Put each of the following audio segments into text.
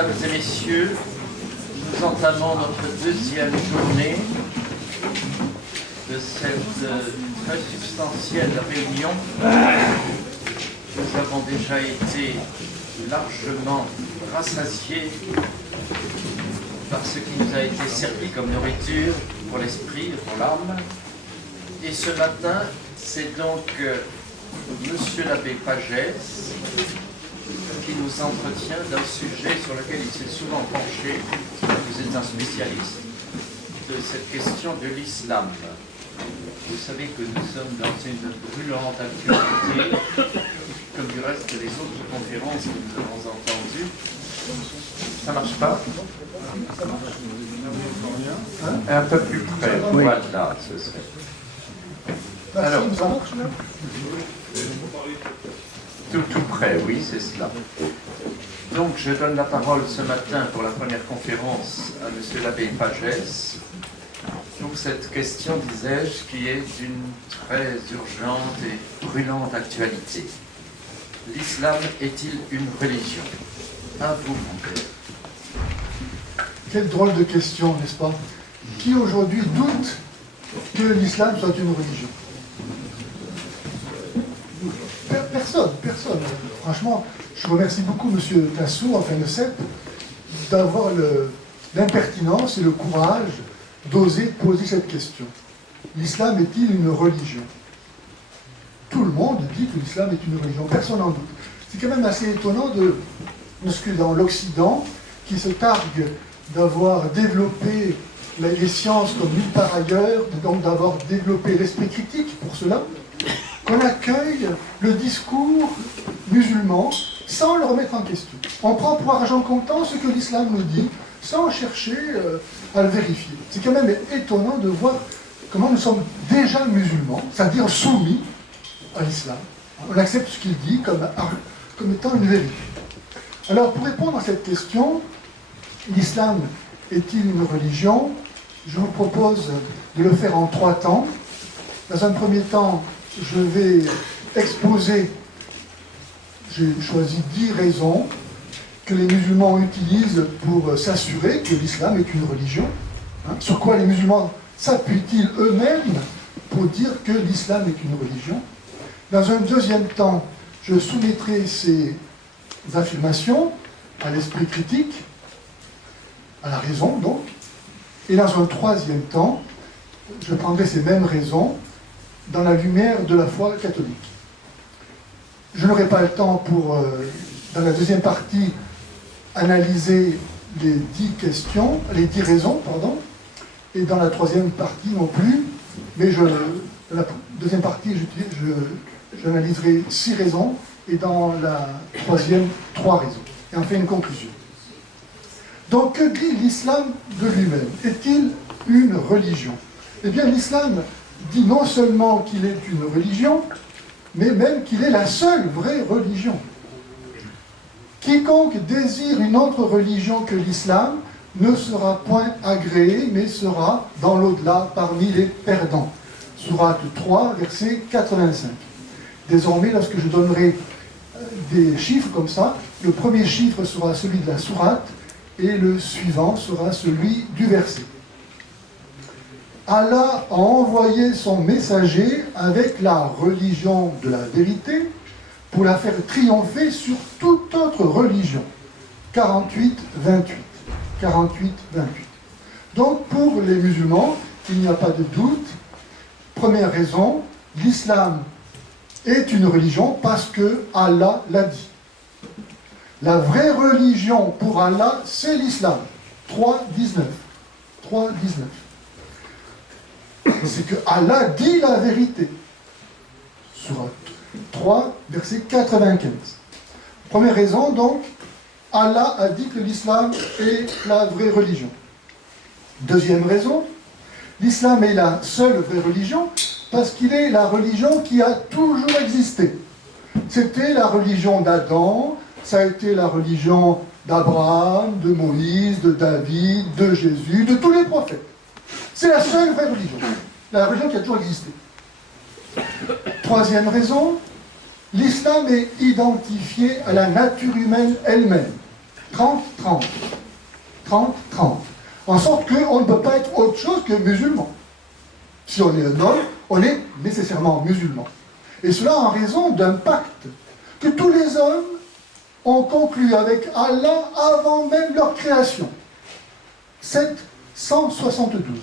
Mesdames et messieurs, nous entamons notre deuxième journée de cette très substantielle réunion. Nous avons déjà été largement rassasiés par ce qui nous a été servi comme nourriture pour l'esprit et pour l'âme. Et ce matin, c'est donc Monsieur l'abbé Pagès qui nous entretient d'un sujet sur lequel il s'est souvent penché. Vous êtes un spécialiste de cette question de l'islam. Vous savez que nous sommes dans une brûlante actualité, comme du reste des autres conférences que nous avons entendues. Ça marche pas? Un peu plus près, oui. Voilà, ce serait. Alors, tout près, oui, c'est cela. Donc, je donne la parole ce matin pour la première conférence à M. l'abbé Pagès pour cette question, disais-je, qui est d'une très urgente et brûlante actualité. L'islam est-il une religion? À vous, mon père. Quelle drôle de question, n'est-ce pas? Qui aujourd'hui doute que l'islam soit une religion? Personne. Franchement, je remercie beaucoup M. Tassou, enfin le CEP, d'avoir l'impertinence et le courage d'oser poser cette question. L'islam est-il une religion? Tout le monde dit que l'islam est une religion, personne n'en doute. C'est quand même assez étonnant de ce que dans l'Occident, qui se targue d'avoir développé les sciences comme nulle part ailleurs, donc d'avoir développé l'esprit critique pour cela, qu'on accueille le discours musulman sans le remettre en question. On prend pour argent comptant ce que l'islam nous dit, sans chercher à le vérifier. C'est quand même étonnant de voir comment nous sommes déjà musulmans, c'est-à-dire soumis à l'islam. On accepte ce qu'il dit comme étant une vérité. Alors, pour répondre à cette question, l'islam est-il une religion? Je vous propose de le faire en 3 temps. Dans un premier temps, je vais exposer, j'ai choisi 10 raisons que les musulmans utilisent pour s'assurer que l'islam est une religion. Sur quoi les musulmans s'appuient-ils eux-mêmes pour dire que l'islam est une religion? Dans un deuxième temps, je soumettrai ces affirmations à l'esprit critique, à la raison donc, et dans un troisième temps, je prendrai ces mêmes raisons dans la lumière de la foi catholique. Je n'aurai pas le temps pour, dans la deuxième partie, analyser les 10 questions, les 10 raisons, pardon, et dans la troisième partie non plus, mais dans la deuxième partie, j'analyserai 6 raisons, et dans la troisième, 3 raisons. Et on fait une conclusion. Donc, que dit l'islam de lui-même? Est-il une religion? Eh bien, l'islam dit non seulement qu'il est une religion, mais même qu'il est la seule vraie religion. Quiconque désire une autre religion que l'islam ne sera point agréé, mais sera dans l'au-delà parmi les perdants. Sourate 3, verset 85. Désormais, lorsque je donnerai des chiffres comme ça, le premier chiffre sera celui de la sourate et le suivant sera celui du verset. Allah a envoyé son messager avec la religion de la vérité pour la faire triompher sur toute autre religion. 48, 28. 48, 28. Donc pour les musulmans, il n'y a pas de doute. Première raison, l'islam est une religion parce que Allah l'a dit. La vraie religion pour Allah, c'est l'islam. 3, 19. 3, 19. C'est que Allah dit la vérité. Sourate 3, verset 95. Première raison, donc, Allah a dit que l'islam est la vraie religion. Deuxième raison, l'islam est la seule vraie religion parce qu'il est la religion qui a toujours existé. C'était la religion d'Adam, ça a été la religion d'Abraham, de Moïse, de David, de Jésus, de tous les prophètes. C'est la seule vraie religion, la religion qui a toujours existé. Troisième raison, l'islam est identifié à la nature humaine elle-même. 30-30. 30-30. En sorte qu'on ne peut pas être autre chose que musulman. Si on est un homme, on est nécessairement musulman. Et cela en raison d'un pacte que tous les hommes ont conclu avec Allah avant même leur création. 772.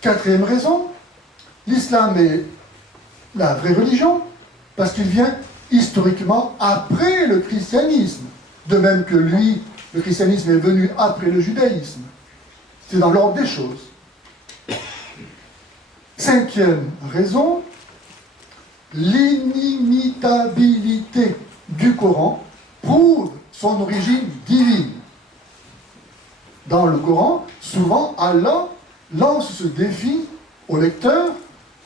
Quatrième raison, l'islam est la vraie religion parce qu'il vient historiquement après le christianisme. De même que lui, le christianisme est venu après le judaïsme. C'est dans l'ordre des choses. Cinquième raison, l'inimitabilité du Coran prouve son origine divine. Dans le Coran, souvent Allah lance ce défi au lecteur: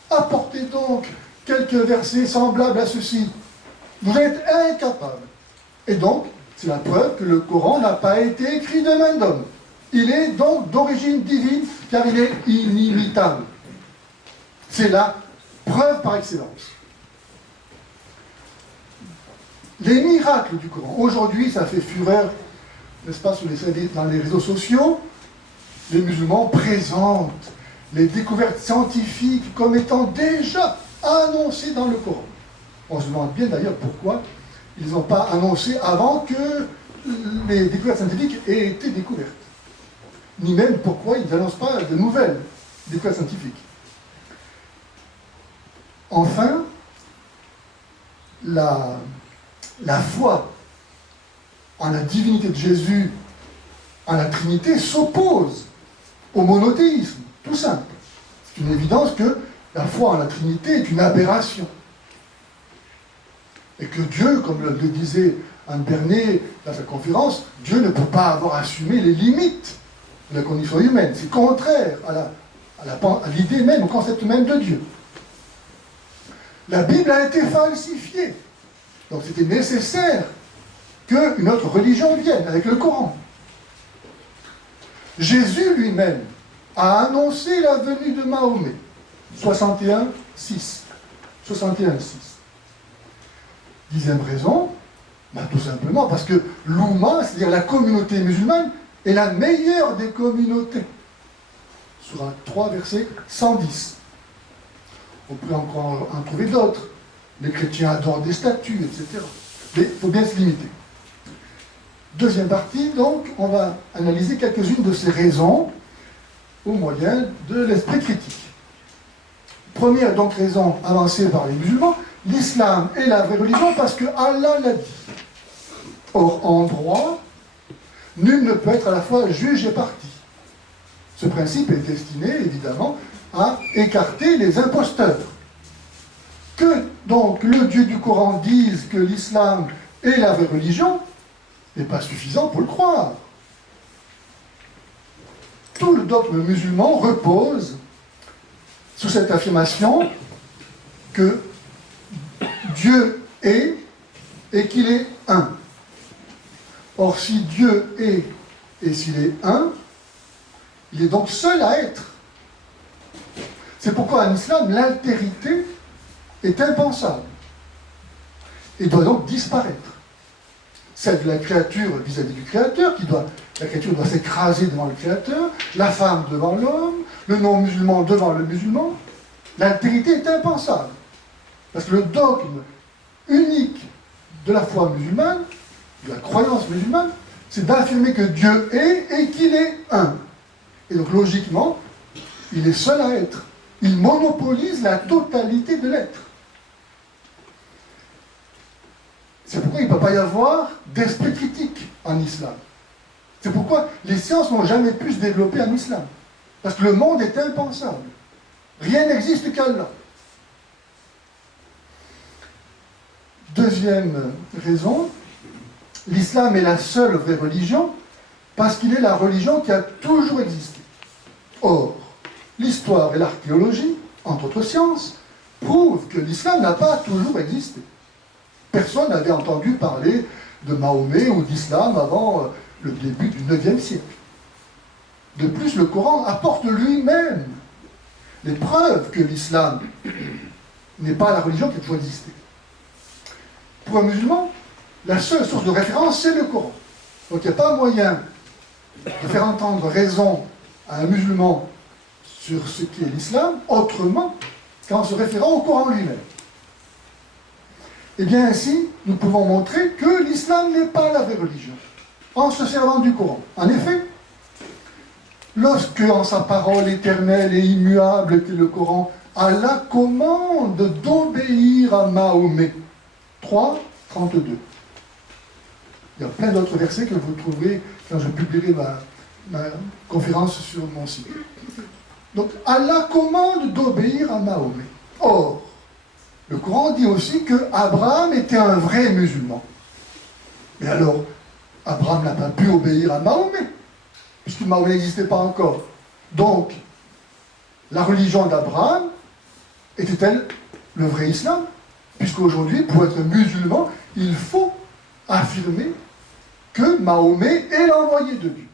apportez donc quelques versets semblables à ceci. Vous êtes incapables. Et donc, c'est la preuve que le Coran n'a pas été écrit de main d'homme. Il est donc d'origine divine, car il est inimitable. C'est la preuve par excellence. Les miracles du Coran. Aujourd'hui, ça fait fureur, n'est-ce pas, dans les réseaux sociaux. Les musulmans présentent les découvertes scientifiques comme étant déjà annoncées dans le Coran. On se demande bien d'ailleurs pourquoi ils n'ont pas annoncé avant que les découvertes scientifiques aient été découvertes. Ni même pourquoi ils n'annoncent pas de nouvelles découvertes scientifiques. Enfin, la foi en la divinité de Jésus, en la Trinité, s'oppose au monothéisme, tout simple. C'est une évidence que la foi en la Trinité est une aberration. Et que Dieu, comme le disait Anne Bernet dans sa conférence, Dieu ne peut pas avoir assumé les limites de la condition humaine. C'est contraire à l'idée même, au concept même de Dieu. La Bible a été falsifiée. Donc c'était nécessaire qu'une autre religion vienne avec le Coran. Jésus lui-même a annoncé la venue de Mahomet. 61-6. 61-6. Dixième raison, tout simplement parce que l'Oumma, c'est-à-dire la communauté musulmane, est la meilleure des communautés. Sourate 3, verset 110. On peut encore en trouver d'autres. Les chrétiens adorent des statues, etc. Mais il faut bien se limiter. Deuxième partie, donc, on va analyser quelques-unes de ces raisons au moyen de l'esprit critique. Première donc raison avancée par les musulmans, l'islam est la vraie religion parce que Allah l'a dit. Or, en droit, nul ne peut être à la fois juge et partie. Ce principe est destiné, évidemment, à écarter les imposteurs. Que donc le Dieu du Coran dise que l'islam est la vraie religion n'est pas suffisant pour le croire. Tout le dogme musulman repose sous cette affirmation que Dieu est et qu'il est un. Or, si Dieu est et s'il est un, il est donc seul à être. C'est pourquoi en islam, l'altérité est impensable et doit donc disparaître. Celle de la créature vis-à-vis du créateur, la créature doit s'écraser devant le créateur, la femme devant l'homme, le non-musulman devant le musulman. L'altérité est impensable. Parce que le dogme unique de la foi musulmane, de la croyance musulmane, c'est d'affirmer que Dieu est et qu'il est un. Et donc logiquement, il est seul à être. Il monopolise la totalité de l'être. C'est pourquoi il ne peut pas y avoir d'esprit critique en islam. C'est pourquoi les sciences n'ont jamais pu se développer en islam. Parce que le monde est impensable. Rien n'existe qu'Allah. Deuxième raison, l'islam est la seule vraie religion parce qu'il est la religion qui a toujours existé. Or, l'histoire et l'archéologie, entre autres sciences, prouvent que l'islam n'a pas toujours existé. Personne n'avait entendu parler de Mahomet ou d'islam avant le début du IXe siècle. De plus, le Coran apporte lui-même les preuves que l'islam n'est pas la religion qui a toujours existé. Pour un musulman, la seule source de référence, c'est le Coran. Donc il n'y a pas moyen de faire entendre raison à un musulman sur ce qu'est l'islam autrement qu'en se référant au Coran lui-même. Et bien ainsi, nous pouvons montrer que l'islam n'est pas la vraie religion, en se servant du Coran. En effet, lorsque, en sa parole éternelle et immuable qu'est le Coran, Allah commande d'obéir à Mahomet. 3, 32. Il y a plein d'autres versets que vous trouverez quand je publierai ma conférence sur mon site. Donc Allah commande d'obéir à Mahomet. Or, le Coran dit aussi que Abraham était un vrai musulman. Mais alors, Abraham n'a pas pu obéir à Mahomet, puisque Mahomet n'existait pas encore. Donc, la religion d'Abraham était-elle le vrai islam? Puisqu'aujourd'hui, pour être musulman, il faut affirmer que Mahomet est l'envoyé de Dieu.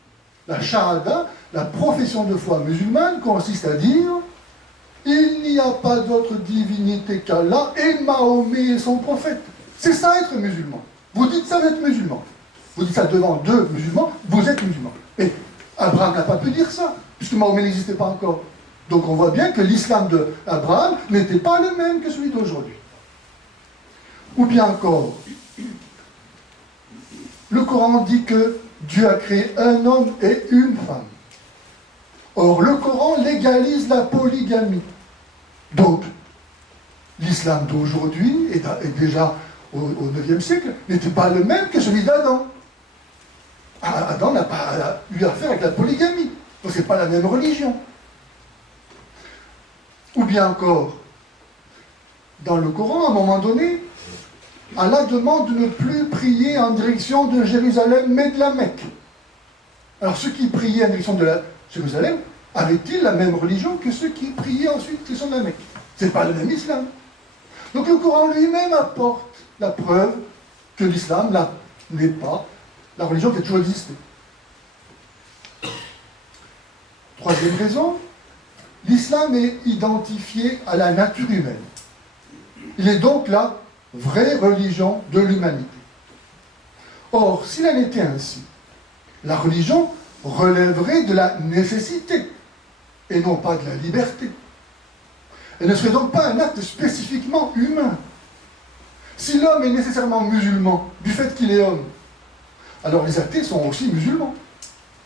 La shahada, la profession de foi musulmane, consiste à dire il n'y a pas d'autre divinité qu'Allah et Mahomet est son prophète. C'est ça être musulman. Vous dites ça, vous êtes musulman. Vous dites ça devant deux musulmans, vous êtes musulman. Et Abraham n'a pas pu dire ça, puisque Mahomet n'existait pas encore. Donc on voit bien que l'islam d'Abraham n'était pas le même que celui d'aujourd'hui. Ou bien encore, le Coran dit que Dieu a créé un homme et une femme. Or, le Coran légalise la polygamie. Donc, l'islam d'aujourd'hui, et déjà au IXe siècle, n'était pas le même que celui d'Adam. Adam n'a pas eu affaire avec la polygamie. Donc, ce n'est pas la même religion. Ou bien encore, dans le Coran, à un moment donné, Allah demande de ne plus prier en direction de Jérusalem, mais de la Mecque. Alors, ceux qui priaient en direction de la Jérusalem, avaient-ils la même religion que ceux qui priaient ensuite en direction de la Mecque? Ce n'est pas le même islam. Donc, le Coran lui-même apporte la preuve que l'islam n'est pas la religion qui a toujours existé. Troisième raison, l'islam est identifié à la nature humaine. Il est donc la vraie religion de l'humanité. Or, s'il en était ainsi, la religion relèverait de la nécessité et non pas de la liberté. Elle ne serait donc pas un acte spécifiquement humain. Si l'homme est nécessairement musulman du fait qu'il est homme, alors les athées sont aussi musulmans.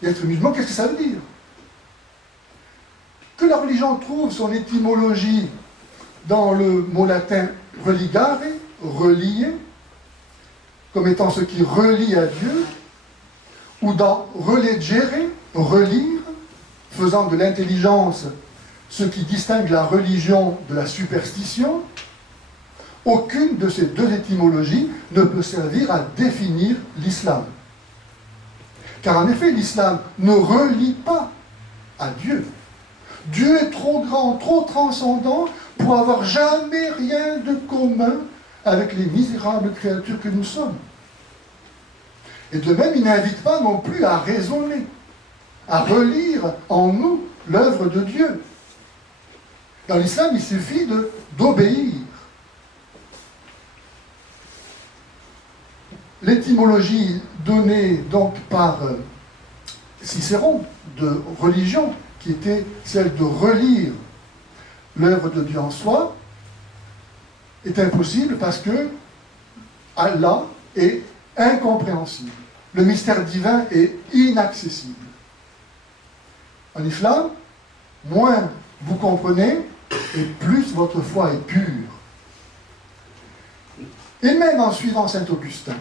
Et être musulman, qu'est-ce que ça veut dire? Que la religion trouve son étymologie dans le mot latin religare, relier, comme étant ce qui relie à Dieu, ou dans relegere, relire, faisant de l'intelligence ce qui distingue la religion de la superstition, aucune de ces deux étymologies ne peut servir à définir l'islam. Car en effet, l'islam ne relie pas à Dieu. Dieu est trop grand, trop transcendant pour avoir jamais rien de commun avec les misérables créatures que nous sommes. Et de même, il n'invite pas non plus à raisonner, à relire en nous l'œuvre de Dieu. Dans l'islam, il suffit d'obéir. L'étymologie donnée donc par Cicéron de religion, qui était celle de relire l'œuvre de Dieu en soi, est impossible parce que Allah est incompréhensible. Le mystère divin est inaccessible. En islam, moins vous comprenez et plus votre foi est pure. Et même en suivant saint Augustin,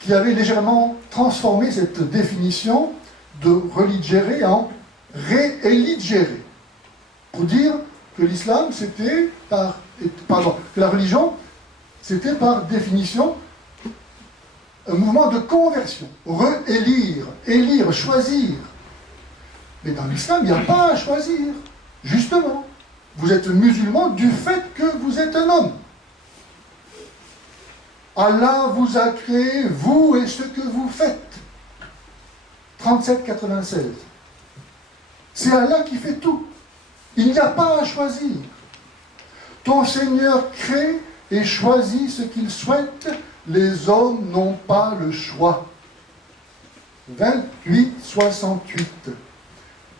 qui avait légèrement transformé cette définition de religere en re-eligere, pour dire que l'islam, c'était que la religion, c'était par définition un mouvement de conversion. Re-élire, élire, choisir. Mais dans l'islam, il n'y a pas à choisir. Justement, vous êtes musulman du fait que vous êtes un homme. Allah vous a créé, vous et ce que vous faites. 37,96. C'est Allah qui fait tout. Il n'y a pas à choisir. Ton Seigneur crée et choisit ce qu'il souhaite les hommes n'ont pas le choix. 28, 68.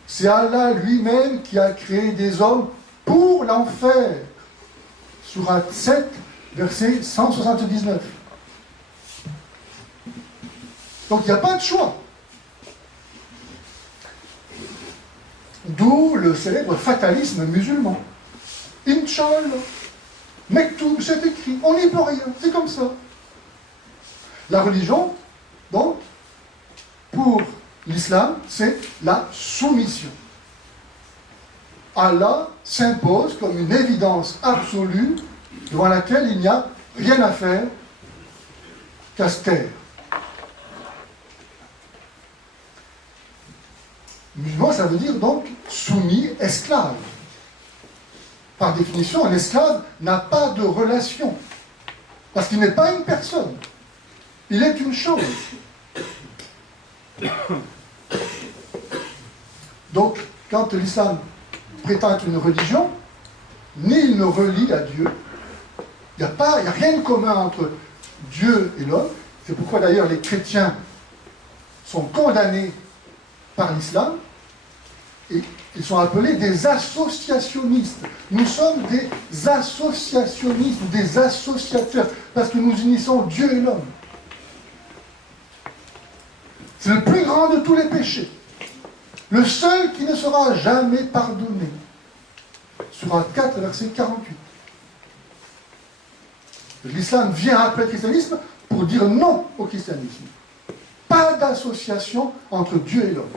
C'est Allah lui-même qui a créé des hommes pour l'enfer. Sourate 7, verset 179. Donc il n'y a pas de choix. D'où le célèbre fatalisme musulman. Inch'Allah, Mektoub, c'est écrit, on n'y peut rien, c'est comme ça. La religion, donc, pour l'islam, c'est la soumission. Allah s'impose comme une évidence absolue devant laquelle il n'y a rien à faire qu'à se taire. Musulman, ça veut dire donc soumis, esclave. Par définition, un esclave n'a pas de relation, parce qu'il n'est pas une personne, il est une chose. Donc, quand l'islam prétend être une religion, ni il ne relie à Dieu, il n'y a rien de commun entre Dieu et l'homme. C'est pourquoi d'ailleurs les chrétiens sont condamnés par l'islam, et ils sont appelés des associationnistes. Nous sommes des associationnistes ou des associateurs, parce que nous unissons Dieu et l'homme. C'est le plus grand de tous les péchés. Le seul qui ne sera jamais pardonné. Sourate 4, verset 48. L'islam vient après le christianisme pour dire non au christianisme. Pas d'association entre Dieu et l'homme.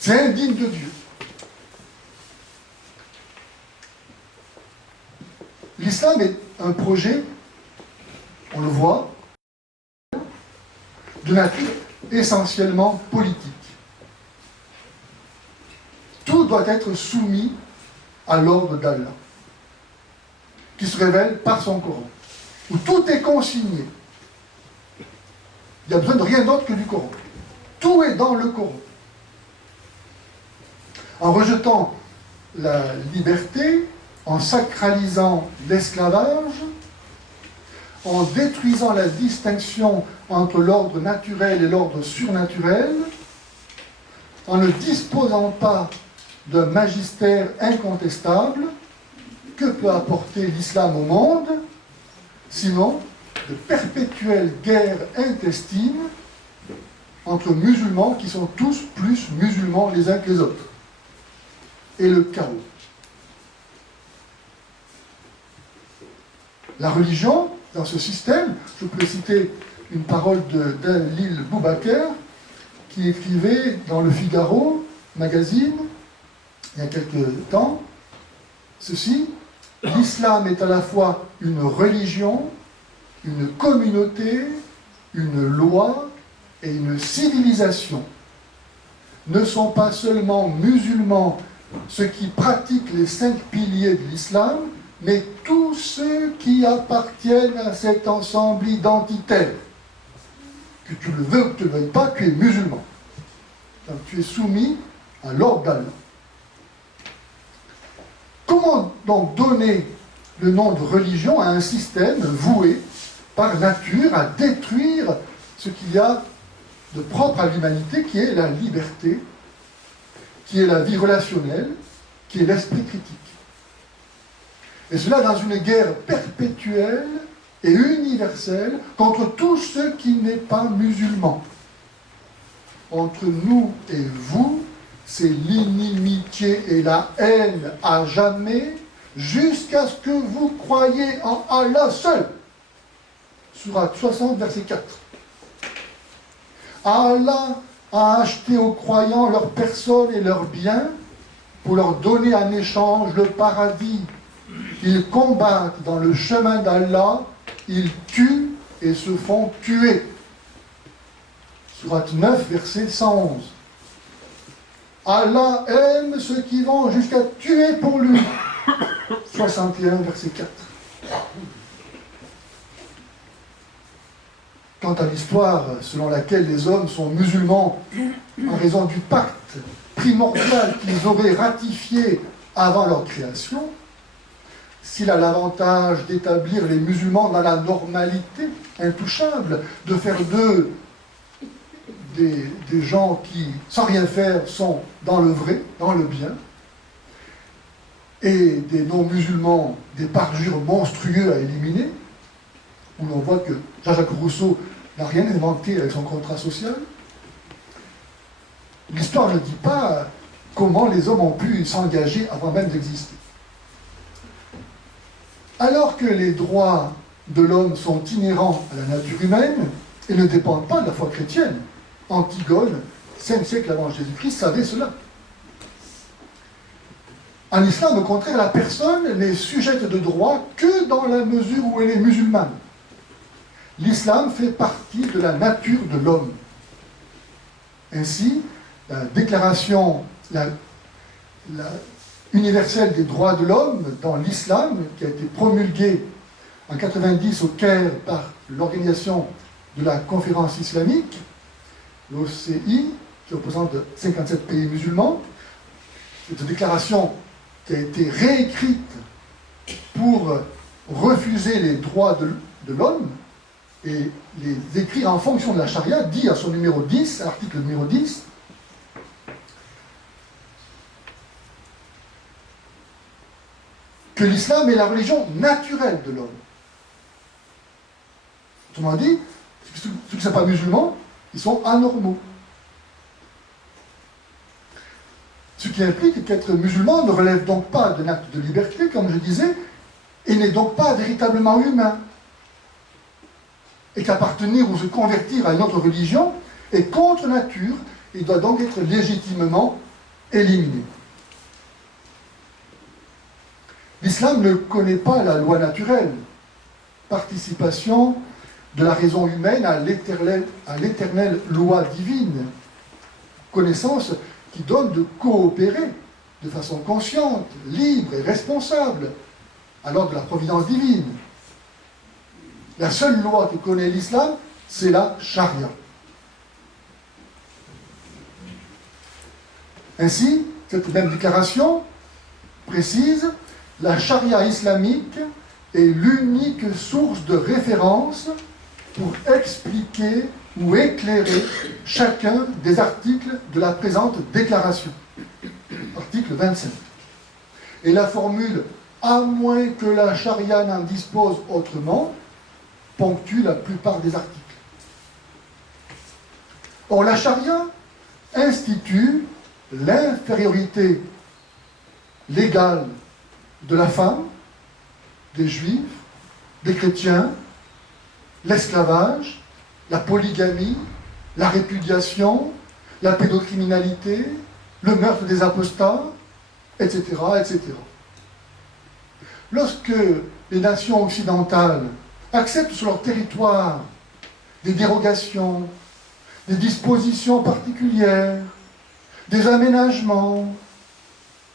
C'est indigne de Dieu. L'islam est un projet, on le voit, de nature essentiellement politique. Tout doit être soumis à l'ordre d'Allah, qui se révèle par son Coran, où tout est consigné. Il n'y a besoin de rien d'autre que du Coran. Tout est dans le Coran. En rejetant la liberté, en sacralisant l'esclavage, en détruisant la distinction entre l'ordre naturel et l'ordre surnaturel, en ne disposant pas d'un magistère incontestable, que peut apporter l'islam au monde, sinon de perpétuelles guerres intestines entre musulmans qui sont tous plus musulmans les uns que les autres, et le chaos. La religion, dans ce système, je peux citer une parole d'Alil Boubaker, qui écrivait dans le Figaro magazine, il y a quelques temps, ceci: l'islam est à la fois une religion, une communauté, une loi et une civilisation. Ne sont pas seulement musulmans ceux qui pratiquent les 5 piliers de l'islam, mais tous ceux qui appartiennent à cet ensemble identitaire. Que tu le veux ou que tu ne le veuilles pas, tu es musulman. Donc tu es soumis à l'ordre d'Allah. Comment donc donner le nom de religion à un système voué par nature à détruire ce qu'il y a de propre à l'humanité, qui est la liberté, qui est la vie relationnelle, qui est l'esprit critique. Et cela dans une guerre perpétuelle et universelle contre tout ce qui n'est pas musulman. Entre nous et vous, c'est l'inimitié et la haine à jamais, jusqu'à ce que vous croyiez en Allah seul. Sourate 60, verset 4. Allah a acheté aux croyants leurs personnes et leurs biens pour leur donner en échange le paradis. Ils combattent dans le chemin d'Allah, ils tuent et se font tuer. Sourate 9, verset 111. Allah aime ceux qui vont jusqu'à tuer pour lui. 61, verset 4. Quant à l'histoire selon laquelle les hommes sont musulmans en raison du pacte primordial qu'ils auraient ratifié avant leur création, s'il a l'avantage d'établir les musulmans dans la normalité intouchable, de faire d'eux des gens qui, sans rien faire, sont dans le vrai, dans le bien, et des non-musulmans, des parjures monstrueux à éliminer, où l'on voit que Jean-Jacques Rousseau n'a rien inventé avec son contrat social. L'histoire ne dit pas comment les hommes ont pu s'engager avant même d'exister. Alors que les droits de l'homme sont inhérents à la nature humaine et ne dépendent pas de la foi chrétienne, Antigone, 5 siècles avant Jésus-Christ, savait cela. En islam, au contraire, la personne n'est sujette de droit que dans la mesure où elle est musulmane. L'islam fait partie de la nature de l'homme. Ainsi, la déclaration universelle des droits de l'homme dans l'islam, qui a été promulguée en 90 au Caire par l'organisation de la conférence islamique, l'OCI, qui représente 57 pays musulmans, cette déclaration qui a été réécrite pour refuser les droits de l'homme et les écrire en fonction de la charia, dit à son numéro 10, à l'article numéro 10, que l'islam est la religion naturelle de l'homme. Autrement dit, ceux qui ne sont pas musulmans, ils sont anormaux. Ce qui implique qu'être musulman ne relève donc pas d'un acte de liberté, comme je disais, et n'est donc pas véritablement humain. Et qu'appartenir ou se convertir à une autre religion est contre nature et doit donc être légitimement éliminé. L'islam ne connaît pas la loi naturelle, participation de la raison humaine à l'éternelle loi divine, connaissance qui donne de coopérer de façon consciente, libre et responsable à l'ordre de la providence divine. La seule loi que connaît l'islam, c'est la charia. Ainsi, cette même déclaration précise: la charia islamique est l'unique source de référence pour expliquer ou éclairer chacun des articles de la présente déclaration. Article 25. Et la formule « à moins que la charia n'en dispose autrement » ponctue la plupart des articles. Or, la charia institue l'infériorité légale de la femme, des juifs, des chrétiens, l'esclavage, la polygamie, la répudiation, la pédocriminalité, le meurtre des apostats, etc., etc. Lorsque les nations occidentales acceptent sur leur territoire des dérogations, des dispositions particulières, des aménagements,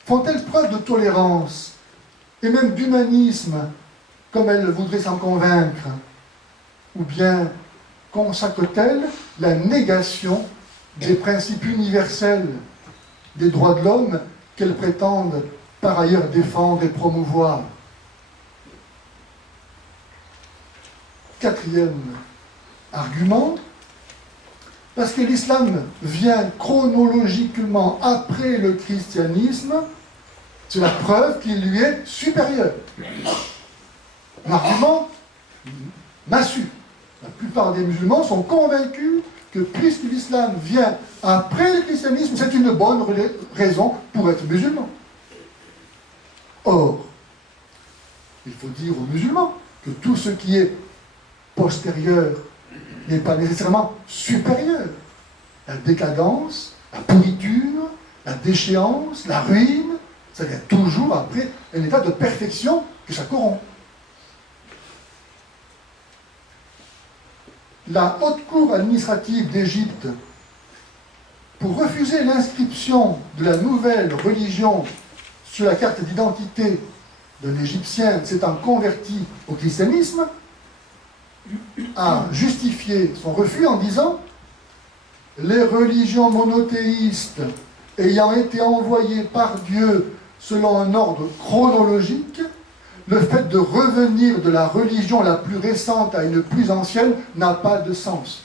font-elles preuve de tolérance et même d'humanisme, comme elles voudraient s'en convaincre, ou bien consacrent-elles la négation des principes universels des droits de l'homme qu'elles prétendent par ailleurs défendre et promouvoir? Quatrième argument, parce que l'islam vient chronologiquement après le christianisme, c'est la preuve qu'il lui est supérieur. Un argument massu. La plupart des musulmans sont convaincus que puisque l'islam vient après le christianisme, c'est une bonne raison pour être musulman. Or, il faut dire aux musulmans que tout ce qui est postérieur n'est pas nécessairement supérieur. La décadence, la pourriture, la déchéance, la ruine, ça vient toujours après un état de perfection que ça corrompt. La haute cour administrative d'Égypte, pour refuser l'inscription de la nouvelle religion sur la carte d'identité d'un Égyptien s'étant converti au christianisme, a justifié son refus en disant « Les religions monothéistes ayant été envoyées par Dieu selon un ordre chronologique le fait de revenir de la religion la plus récente à une plus ancienne n'a pas de sens.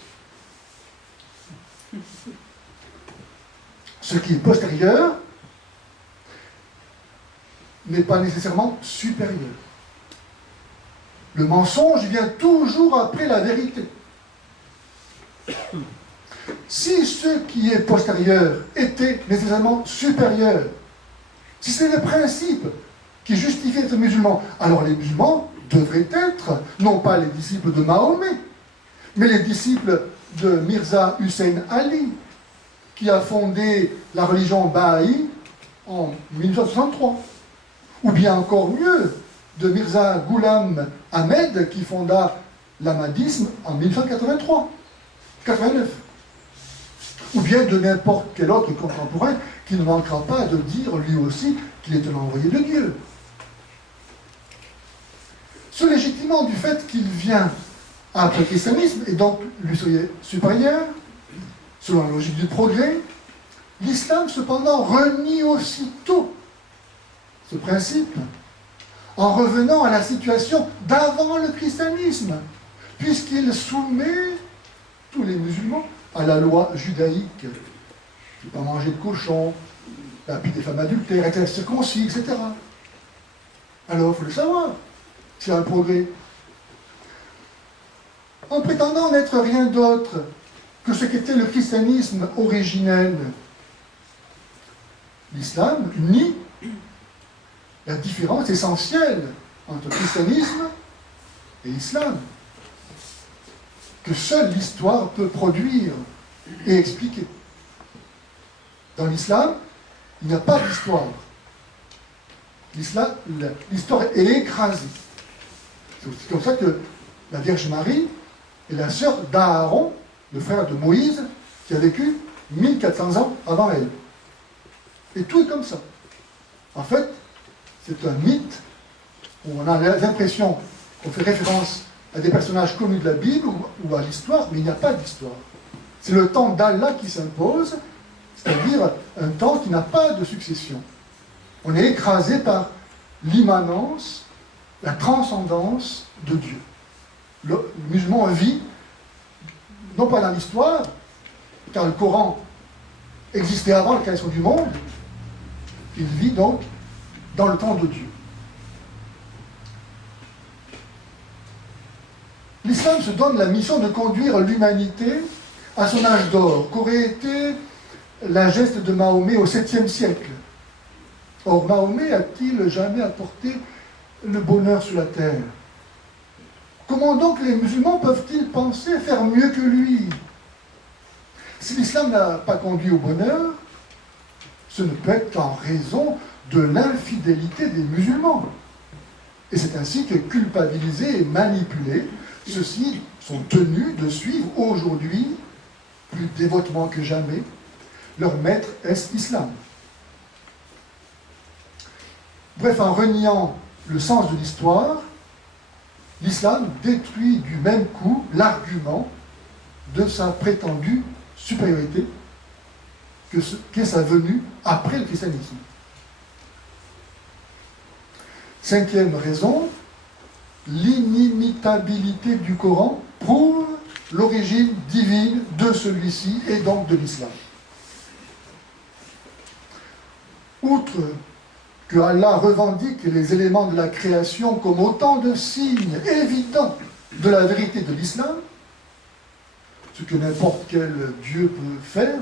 Ce qui est postérieur n'est pas nécessairement supérieur. Le mensonge vient toujours après la vérité. Si ce qui est postérieur était nécessairement supérieur, si c'est le principe qui justifie d'être musulman, alors les musulmans devraient être, non pas les disciples de Mahomet, mais les disciples de Mirza Hussein Ali, qui a fondé la religion Baha'i en 1963. Ou bien encore mieux, de Mirza Ghulam Ahmed, qui fonda l'ahmadisme en 1989. Ou bien de n'importe quel autre contemporain qui ne manquera pas de dire lui aussi qu'il est un envoyé de Dieu. Se légitimant du fait qu'il vient après le christianisme, et donc lui serait supérieur, selon la logique du progrès, l'islam cependant renie aussitôt ce principe en revenant à la situation d'avant le christianisme, puisqu'il soumet tous les musulmans à la loi judaïque. Ne pas manger de cochon, la pie des femmes adultères, être circoncis, etc. Alors, il faut le savoir, c'est un progrès. En prétendant n'être rien d'autre que ce qu'était le christianisme originel, l'islam nie la différence essentielle entre christianisme et islam, que seule l'histoire peut produire et expliquer. Dans l'islam, il n'y a pas d'histoire. L'histoire est écrasée. C'est comme ça que la Vierge Marie est la sœur d'Aaron, le frère de Moïse, qui a vécu 1400 ans avant elle. Et tout est comme ça. En fait, c'est un mythe où on a l'impression qu'on fait référence à des personnages connus de la Bible ou à l'histoire, mais il n'y a pas d'histoire. C'est le temps d'Allah qui s'impose, c'est-à-dire un temps qui n'a pas de succession. On est écrasé par l'immanence, la transcendance de Dieu. Le musulman vit, non pas dans l'histoire, car le Coran existait avant la création du monde, il vit donc dans le temps de Dieu. L'islam se donne la mission de conduire l'humanité à son âge d'or, qu'aurait été la geste de Mahomet au 7e siècle. Or, Mahomet a-t-il jamais apporté le bonheur sur la terre? Comment donc les musulmans peuvent-ils penser faire mieux que lui? Si l'islam n'a pas conduit au bonheur, ce ne peut être qu'en raison de l'infidélité des musulmans. Et c'est ainsi que culpabilisés et manipulés, ceux-ci sont tenus de suivre aujourd'hui, plus dévotement que jamais, leur maître est l'islam. Bref, en reniant le sens de l'histoire, l'islam détruit du même coup l'argument de sa prétendue supériorité qu'est sa venue après le christianisme. Cinquième raison, l'inimitabilité du Coran prouve l'origine divine de celui-ci et donc de l'islam. Outre que Allah revendique les éléments de la création comme autant de signes évidents de la vérité de l'islam, ce que n'importe quel Dieu peut faire,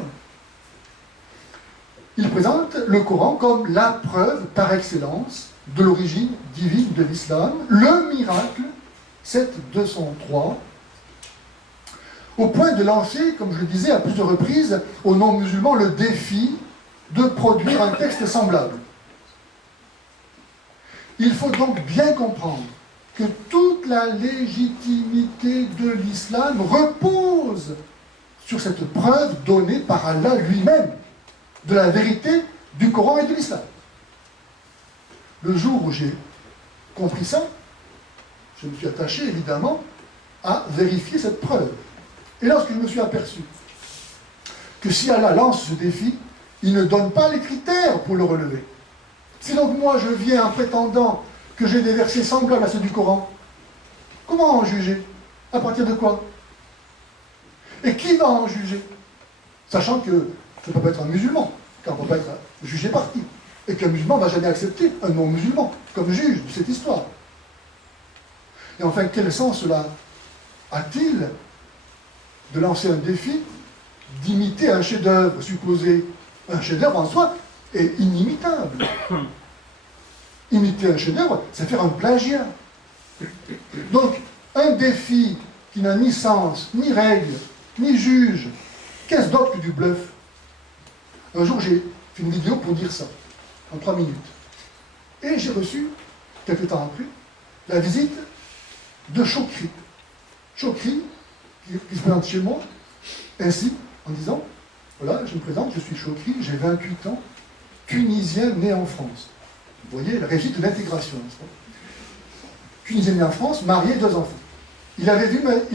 il présente le Coran comme la preuve par excellence de l'origine divine de l'islam, le miracle, 7-203, au point de lancer, comme je le disais à plusieurs reprises, aux non-musulmans le défi de produire un texte semblable. Il faut donc bien comprendre que toute la légitimité de l'islam repose sur cette preuve donnée par Allah lui-même de la vérité du Coran et de l'islam. Le jour où j'ai compris ça, je me suis attaché évidemment à vérifier cette preuve. Et lorsque je me suis aperçu que si Allah lance ce défi, il ne donne pas les critères pour le relever. Si donc moi je viens en prétendant que j'ai des versets semblables à ceux du Coran, comment en juger? À partir de quoi? Et qui va en juger? Sachant que je ne peux pas être un musulman, car on ne peut pas être jugé parti. Et qu'un musulman ne va jamais accepter un non-musulman comme juge de cette histoire. Et enfin, quel sens cela a-t-il de lancer un défi d'imiter un chef-d'œuvre supposé? Un chef-d'œuvre en soi est inimitable. Imiter un chef-d'œuvre, c'est faire un plagiat. Donc, un défi qui n'a ni sens, ni règle, ni juge, qu'est-ce d'autre que du bluff? Un jour, j'ai fait une vidéo pour dire ça, en 3 minutes. Et j'ai reçu, quelques temps après, la visite de Chokri. Chokri, qui se présente chez moi, ainsi, en disant, voilà, je me présente, je suis Chokri, j'ai 28 ans, Tunisien né en France. Vous voyez, la réussite de l'intégration, n'est-ce pas? Tunisien né en France, marié, 2 enfants. Il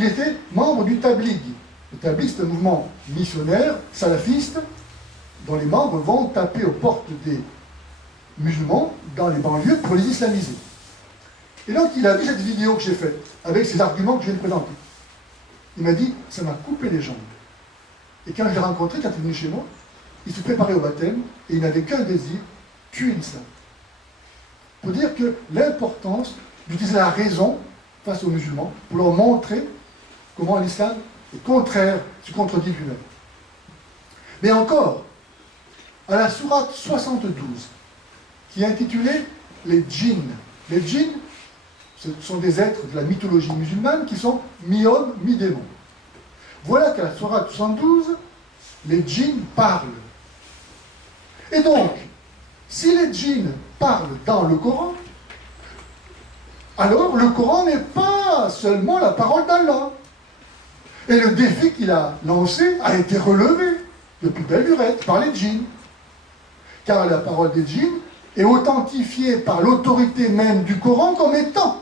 était membre du Tabligh. Le Tabligh, c'est un mouvement missionnaire, salafiste, dont les membres vont taper aux portes des musulmans dans les banlieues pour les islamiser. Et donc, il a vu cette vidéo que j'ai faite, avec ces arguments que je viens de présenter. Il m'a dit, ça m'a coupé les jambes. Et quand je l'ai rencontré, quand il est venu chez moi, il se préparait au baptême, et il n'avait qu'un désir, tuer l'islam. Pour dire que l'importance d'utiliser la raison face aux musulmans, pour leur montrer comment l'islam est contraire, se contredit lui-même. Mais encore, à la sourate 72, qui est intitulée les djinns. Les djinns, ce sont des êtres de la mythologie musulmane qui sont mi-hommes, mi-démons. Voilà qu'à la sourate 72, les djinns parlent. Et donc, si les djinns parlent dans le Coran, alors le Coran n'est pas seulement la parole d'Allah. Et le défi qu'il a lancé a été relevé de plus belle lurette par les djinns. Car la parole des djinns est authentifiée par l'autorité même du Coran comme étant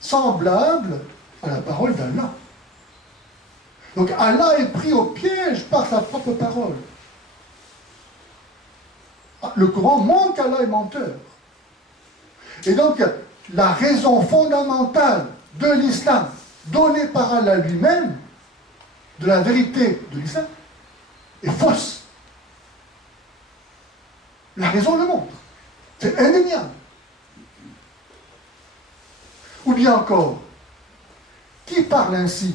semblable à la parole d'Allah. Donc Allah est pris au piège par sa propre parole. Le Coran montre qu'Allah est menteur. Et donc, la raison fondamentale de l'islam, donnée par Allah lui-même, de la vérité de l'islam, est fausse. La raison le montre. C'est indéniable. Ou bien encore, qui parle ainsi?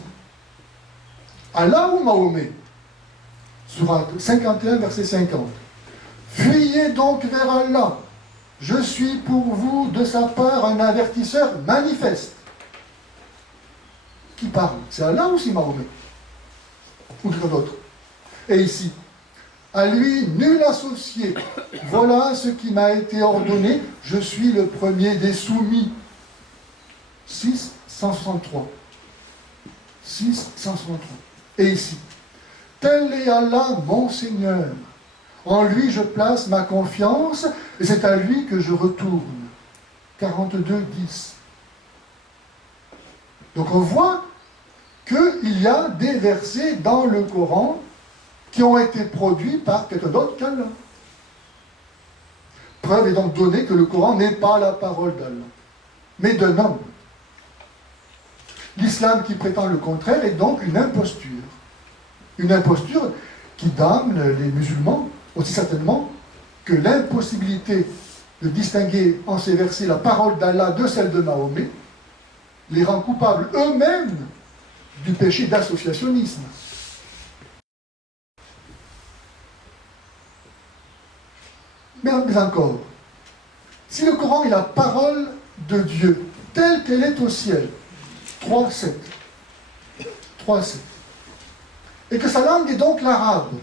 Allah ou Mahomet? Sourate 51, verset 50. Fuyez donc vers Allah. Je suis pour vous, de sa part, un avertisseur manifeste. Qui parle? C'est Allah ou c'est Mahomet? Ou quelqu'un d'autre? Et ici, à lui, nul associé. Voilà ce qui m'a été ordonné. Je suis le premier des soumis. 663. 663. Et ici, tel est Allah, mon Seigneur. En lui, je place ma confiance, et c'est à lui que je retourne. 42, 10. Donc on voit qu'il y a des versets dans le Coran qui ont été produits par quelqu'un d'autre qu'Allah. Preuve est donc donnée que le Coran n'est pas la parole d'Allah, mais d'un homme. L'islam qui prétend le contraire est donc une imposture. Une imposture qui damne les musulmans aussi certainement que l'impossibilité de distinguer en ces versets la parole d'Allah de celle de Mahomet les rend coupables eux-mêmes du péché d'associationnisme. Mais encore, si le Coran est la parole de Dieu telle qu'elle est au ciel, 3.7, et que sa langue est donc l'arabe,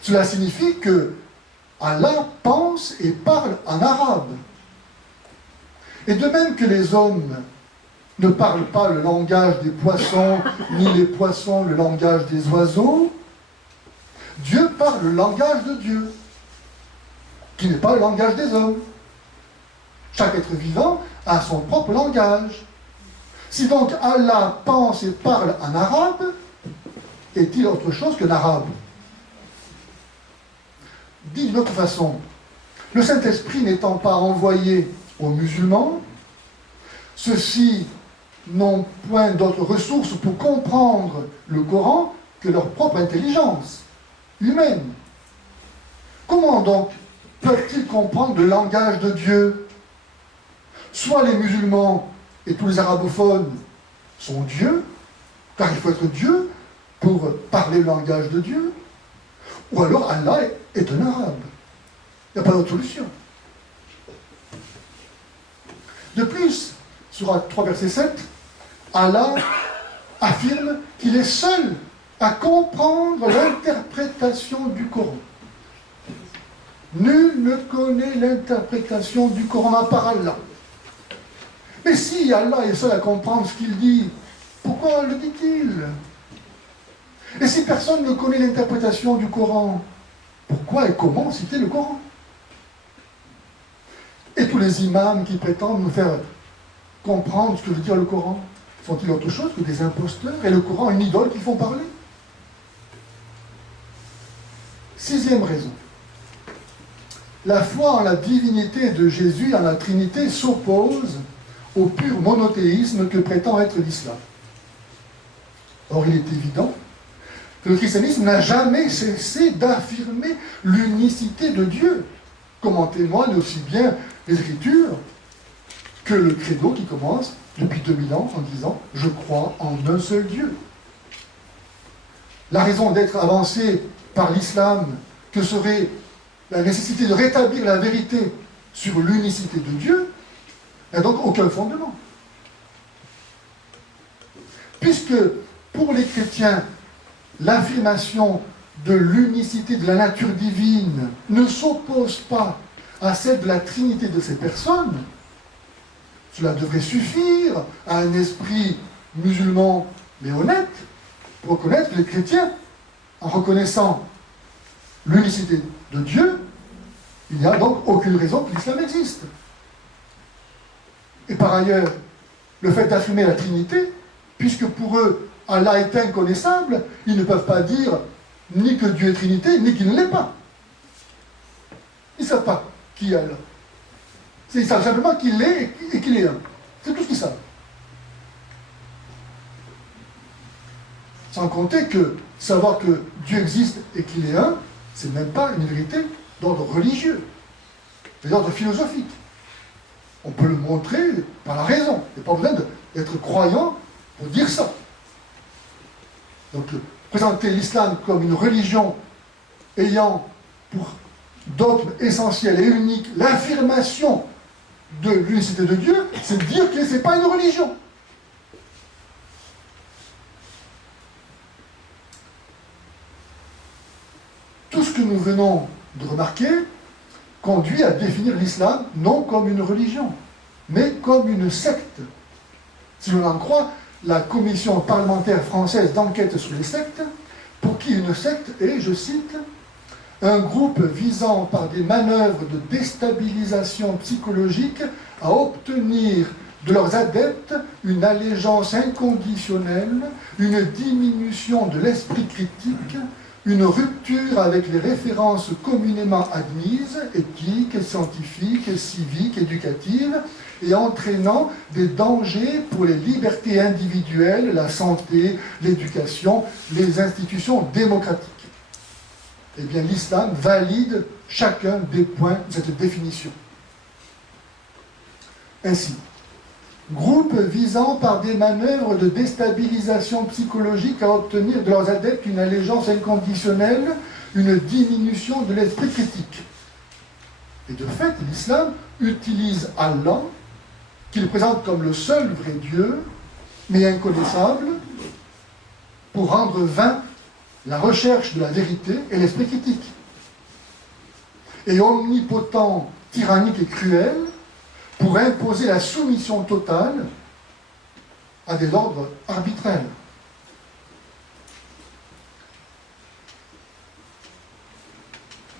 cela signifie que Allah pense et parle en arabe. Et de même que les hommes ne parlent pas le langage des poissons, ni les poissons le langage des oiseaux, Dieu parle le langage de Dieu, qui n'est pas le langage des hommes. Chaque être vivant a son propre langage. Si donc Allah pense et parle en arabe, est-il autre chose que l'arabe? Dit d'une autre façon, le Saint-Esprit n'étant pas envoyé aux musulmans. Ceux-ci n'ont point d'autres ressources pour comprendre le Coran que leur propre intelligence humaine. Comment donc peuvent-ils comprendre le langage de Dieu? Soit les musulmans et tous les arabophones sont Dieu, car il faut être Dieu pour parler le langage de Dieu, ou alors Allah est un arabe. Il n'y a pas d'autre solution. De plus, Sourate 3, verset 7, Allah affirme qu'il est seul à comprendre l'interprétation du Coran. Nul ne connaît l'interprétation du Coran à part Allah. Mais si Allah est seul à comprendre ce qu'il dit, pourquoi le dit-il? Et si personne ne connaît l'interprétation du Coran, pourquoi et comment citer le Coran? Et tous les imams qui prétendent nous faire comprendre ce que veut dire le Coran, sont-ils autre chose que des imposteurs? Et le Coran une idole qu'ils font parler? Sixième raison. La foi en la divinité de Jésus et en la Trinité s'oppose au pur monothéisme que prétend être l'islam. Or, il est évident que le christianisme n'a jamais cessé d'affirmer l'unicité de Dieu, comme en témoignent aussi bien les Écritures que le credo qui commence depuis 2000 ans en disant « Je crois en un seul Dieu ». La raison d'être avancée par l'islam que serait la nécessité de rétablir la vérité sur l'unicité de Dieu n'a donc aucun fondement. Puisque pour les chrétiens, l'affirmation de l'unicité de la nature divine ne s'oppose pas à celle de la Trinité de ces personnes, cela devrait suffire à un esprit musulman mais honnête pour reconnaître que les chrétiens, en reconnaissant l'unicité de Dieu, il n'y a donc aucune raison que l'islam existe. Et par ailleurs, le fait d'affirmer la Trinité, puisque pour eux, Allah est inconnaissable, ils ne peuvent pas dire ni que Dieu est Trinité, ni qu'il ne l'est pas. Ils ne savent pas qui est Allah. Ils savent simplement qu'il est et qu'il est un. C'est tout ce qu'ils savent. Sans compter que savoir que Dieu existe et qu'il est un, c'est même pas une vérité d'ordre religieux, mais d'ordre philosophique. On peut le montrer par la raison. Il n'y a pas besoin d'être croyant pour dire ça. Donc, présenter l'islam comme une religion ayant pour dogme essentiel et unique l'affirmation de l'unicité de Dieu, c'est dire que ce n'est pas une religion. Tout ce que nous venons de remarquer conduit à définir l'islam non comme une religion, mais comme une secte. Si l'on en croit la commission parlementaire française d'enquête sur les sectes, pour qui une secte est, je cite, un groupe visant par des manœuvres de déstabilisation psychologique à obtenir de leurs adeptes une allégeance inconditionnelle, une diminution de l'esprit critique, une rupture avec les références communément admises, éthiques, scientifiques, civiques, éducatives, et entraînant des dangers pour les libertés individuelles, la santé, l'éducation, les institutions démocratiques. Eh bien, l'islam valide chacun des points de cette définition. Ainsi, groupe visant par des manœuvres de déstabilisation psychologique à obtenir de leurs adeptes une allégeance inconditionnelle, une diminution de l'esprit critique. Et de fait, l'islam utilise Allah, qu'il présente comme le seul vrai Dieu, mais inconnaissable, pour rendre vain la recherche de la vérité et l'esprit critique. Et omnipotent, tyrannique et cruel, pour imposer la soumission totale à des ordres arbitraires.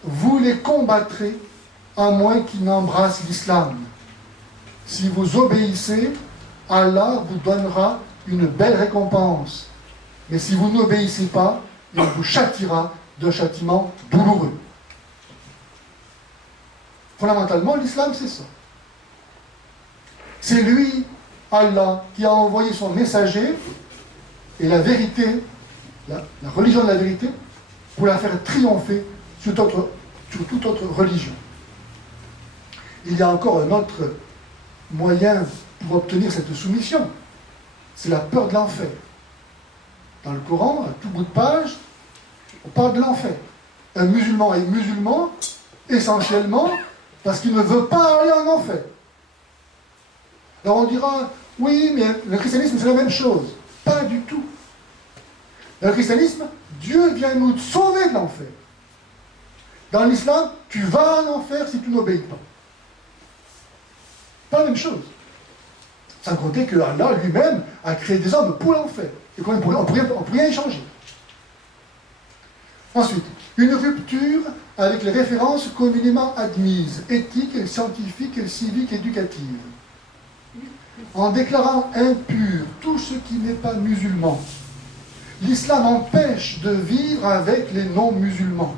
Vous les combattrez à moins qu'ils n'embrassent l'islam. Si vous obéissez, Allah vous donnera une belle récompense. Mais si vous n'obéissez pas, il vous châtiera d'un châtiment douloureux. Fondamentalement, l'islam, c'est ça. C'est lui, Allah, qui a envoyé son messager et la vérité, la religion de la vérité, pour la faire triompher sur toute autre religion. Il y a encore un autre moyen pour obtenir cette soumission, c'est la peur de l'enfer. Dans le Coran, à tout bout de page, on parle de l'enfer. Un musulman est musulman essentiellement parce qu'il ne veut pas aller en enfer. Alors on dira, oui, mais le christianisme c'est la même chose. Pas du tout. Dans le christianisme, Dieu vient nous sauver de l'enfer. Dans l'islam, tu vas en enfer si tu n'obéis pas. Pas la même chose. Sans compter que Allah lui-même a créé des hommes pour l'enfer. Et qu'on ne peut rien échanger. Ensuite, une rupture avec les références communément admises, éthiques, scientifiques, civiques, éducatives. En déclarant impur tout ce qui n'est pas musulman, l'islam empêche de vivre avec les non-musulmans.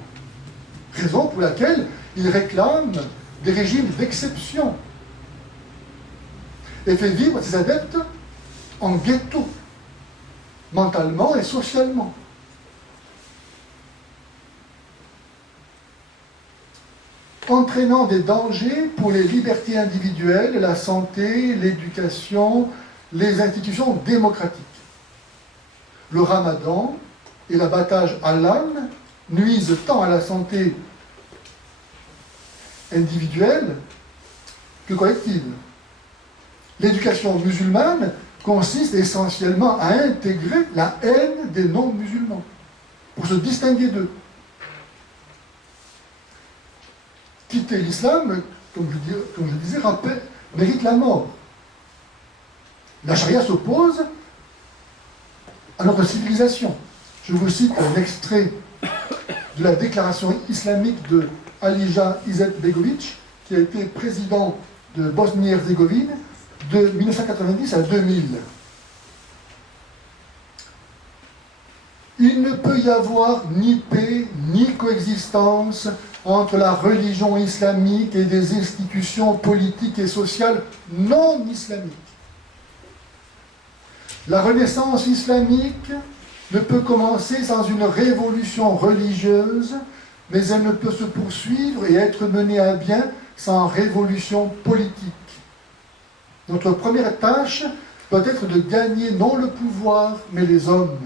Raison pour laquelle il réclame des régimes d'exception et fait vivre ses adeptes en ghetto, mentalement et socialement. Entraînant des dangers pour les libertés individuelles, la santé, l'éducation, les institutions démocratiques. Le ramadan et l'abattage halal nuisent tant à la santé individuelle que collective. L'éducation musulmane consiste essentiellement à intégrer la haine des non-musulmans, pour se distinguer d'eux. Quitter l'islam, comme je disais, mérite la mort. La charia s'oppose à notre civilisation. Je vous cite un extrait de la déclaration islamique de Alija Izetbegovic, qui a été président de Bosnie-Herzégovine de 1990 à 2000. Il ne peut y avoir ni paix ni coexistence entre la religion islamique et des institutions politiques et sociales non islamiques. La renaissance islamique ne peut commencer sans une révolution religieuse, mais elle ne peut se poursuivre et être menée à bien sans révolution politique. Notre première tâche doit être de gagner non le pouvoir, mais les hommes.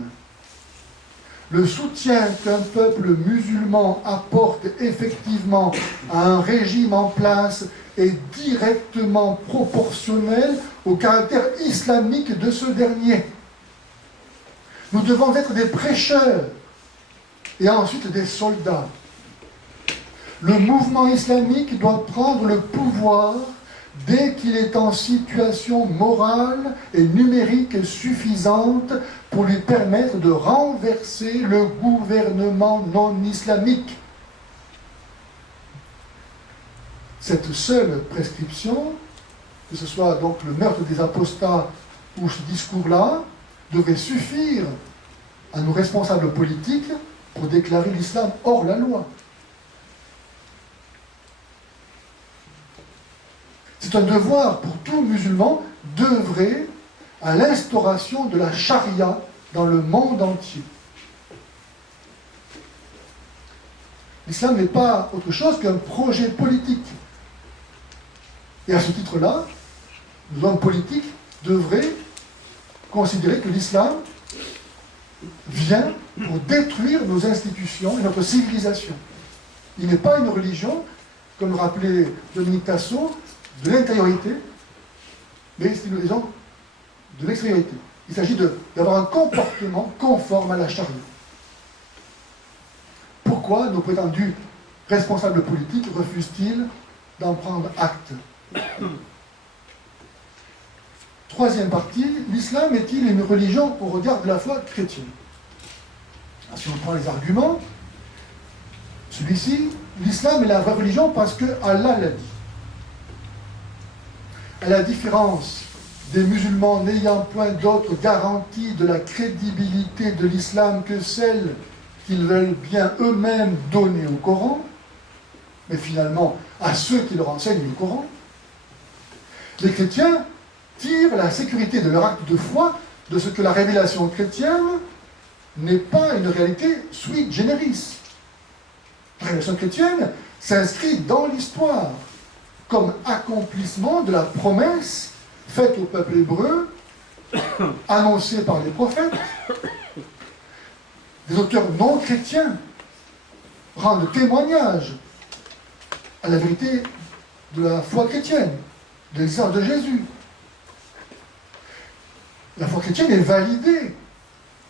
Le soutien qu'un peuple musulman apporte effectivement à un régime en place est directement proportionnel au caractère islamique de ce dernier. Nous devons être des prêcheurs et ensuite des soldats. Le mouvement islamique doit prendre le pouvoir dès qu'il est en situation morale et numérique suffisante pour lui permettre de renverser le gouvernement non islamique. Cette seule prescription, que ce soit donc le meurtre des apostats ou ce discours-là, devrait suffire à nos responsables politiques pour déclarer l'islam hors la loi. C'est un devoir pour tout musulman d'œuvrer à l'instauration de la charia dans le monde entier. L'islam n'est pas autre chose qu'un projet politique. Et à ce titre-là, nos hommes politiques devraient considérer que l'islam vient pour détruire nos institutions et notre civilisation. Il n'est pas une religion, comme le rappelait Dominique Tasso, de l'intériorité, mais c'est une religion de l'extériorité. Il s'agit d'avoir un comportement conforme à la charia. Pourquoi nos prétendus responsables politiques refusent-ils d'en prendre acte? Troisième partie, l'islam est-il une religion au regard de la foi chrétienne? Si on prend les arguments, celui-ci, l'islam est la vraie religion parce que Allah l'a dit. À la différence des musulmans n'ayant point d'autre garantie de la crédibilité de l'islam que celle qu'ils veulent bien eux-mêmes donner au Coran, mais finalement à ceux qui leur enseignent le Coran, les chrétiens tirent la sécurité de leur acte de foi de ce que la révélation chrétienne n'est pas une réalité sui generis. La révélation chrétienne s'inscrit dans l'histoire comme accomplissement de la promesse faite au peuple hébreu, annoncée par les prophètes. Les auteurs non chrétiens rendent témoignage à la vérité de la foi chrétienne, de l'existence de Jésus. La foi chrétienne est validée,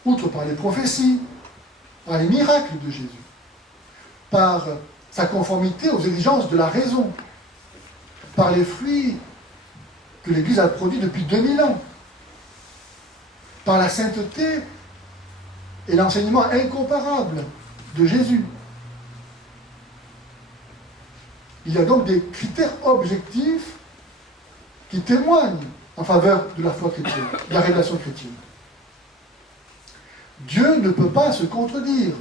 outre par les prophéties, par les miracles de Jésus, par sa conformité aux exigences de la raison, par les fruits que l'Église a produits depuis 2000 ans, par la sainteté et l'enseignement incomparable de Jésus. Il y a donc des critères objectifs qui témoignent en faveur de la foi chrétienne, de la révélation chrétienne. Dieu ne peut pas se contredire.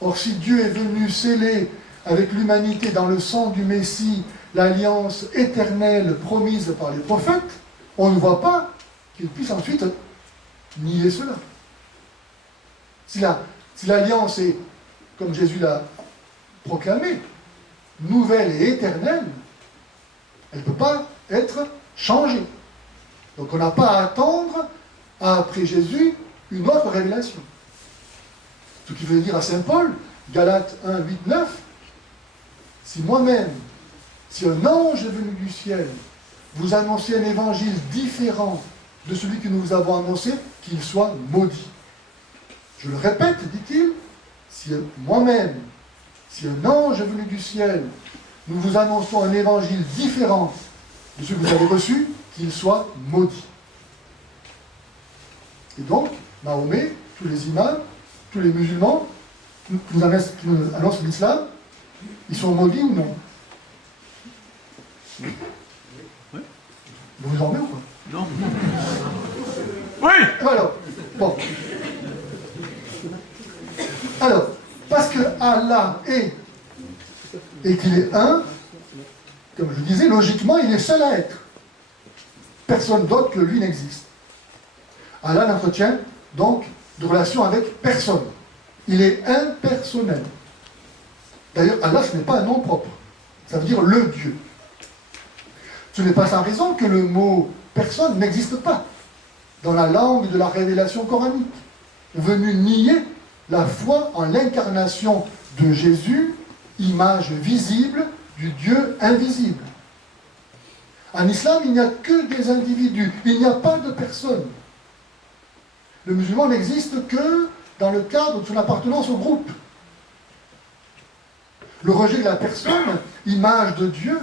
Or, si Dieu est venu sceller avec l'humanité dans le sang du Messie l'alliance éternelle promise par les prophètes, on ne voit pas qu'il puisse ensuite nier cela. Si l'alliance est, comme Jésus l'a proclamé, nouvelle et éternelle, elle ne peut pas être changée. Donc on n'a pas à attendre, après Jésus, une autre révélation. Ce qui veut dire à saint Paul, Galates 1, 8, 9, si moi-même, si un ange est venu du ciel, vous annoncez un évangile différent de celui que nous vous avons annoncé, qu'il soit maudit. Je le répète, dit-il, si moi-même, si un ange est venu du ciel, nous vous annonçons un évangile différent de celui que vous avez reçu, qu'il soit maudit. Et donc, Mahomet, tous les imams, tous les musulmans qui nous annoncent l'islam, ils sont maudits ou non? Oui. Vous vous en mettez ou quoi? Non. Oui. Alors, bon. Alors, parce que Allah est, et qu'il est un, comme je disais, logiquement, il est seul à être. Personne d'autre que lui n'existe. Allah n'entretient donc de relation avec personne. Il est impersonnel. D'ailleurs, Allah, ce n'est pas un nom propre. Ça veut dire le Dieu. Ce n'est pas sans raison que le mot personne n'existe pas dans la langue de la révélation coranique, venu nier la foi en l'incarnation de Jésus, image visible du Dieu invisible. En islam, il n'y a que des individus, il n'y a pas de personne. Le musulman n'existe que dans le cadre de son appartenance au groupe. Le rejet de la personne, image de Dieu,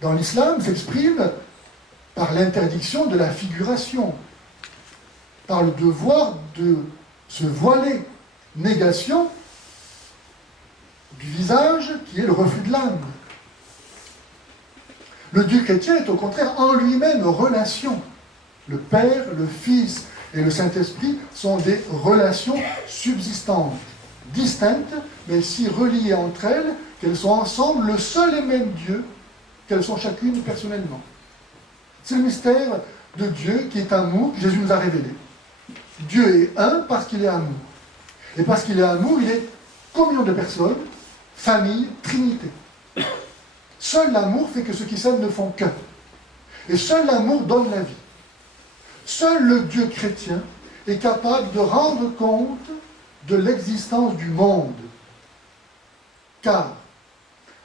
dans l'islam s'exprime par l'interdiction de la figuration, par le devoir de se voiler, négation du visage qui est le reflet de l'âme. Le Dieu chrétien est au contraire en lui-même relation. Le Père, le Fils et le Saint-Esprit sont des relations subsistantes, distinctes, mais si reliées entre elles qu'elles sont ensemble le seul et même Dieu, qu'elles sont chacune personnellement. C'est le mystère de Dieu qui est amour, que Jésus nous a révélé. Dieu est un parce qu'il est amour. Et parce qu'il est amour, il est communion de personnes, famille, trinité. Seul l'amour fait que ceux qui s'aiment ne font qu'un. Et seul l'amour donne la vie. Seul le Dieu chrétien est capable de rendre compte de l'existence du monde. Car,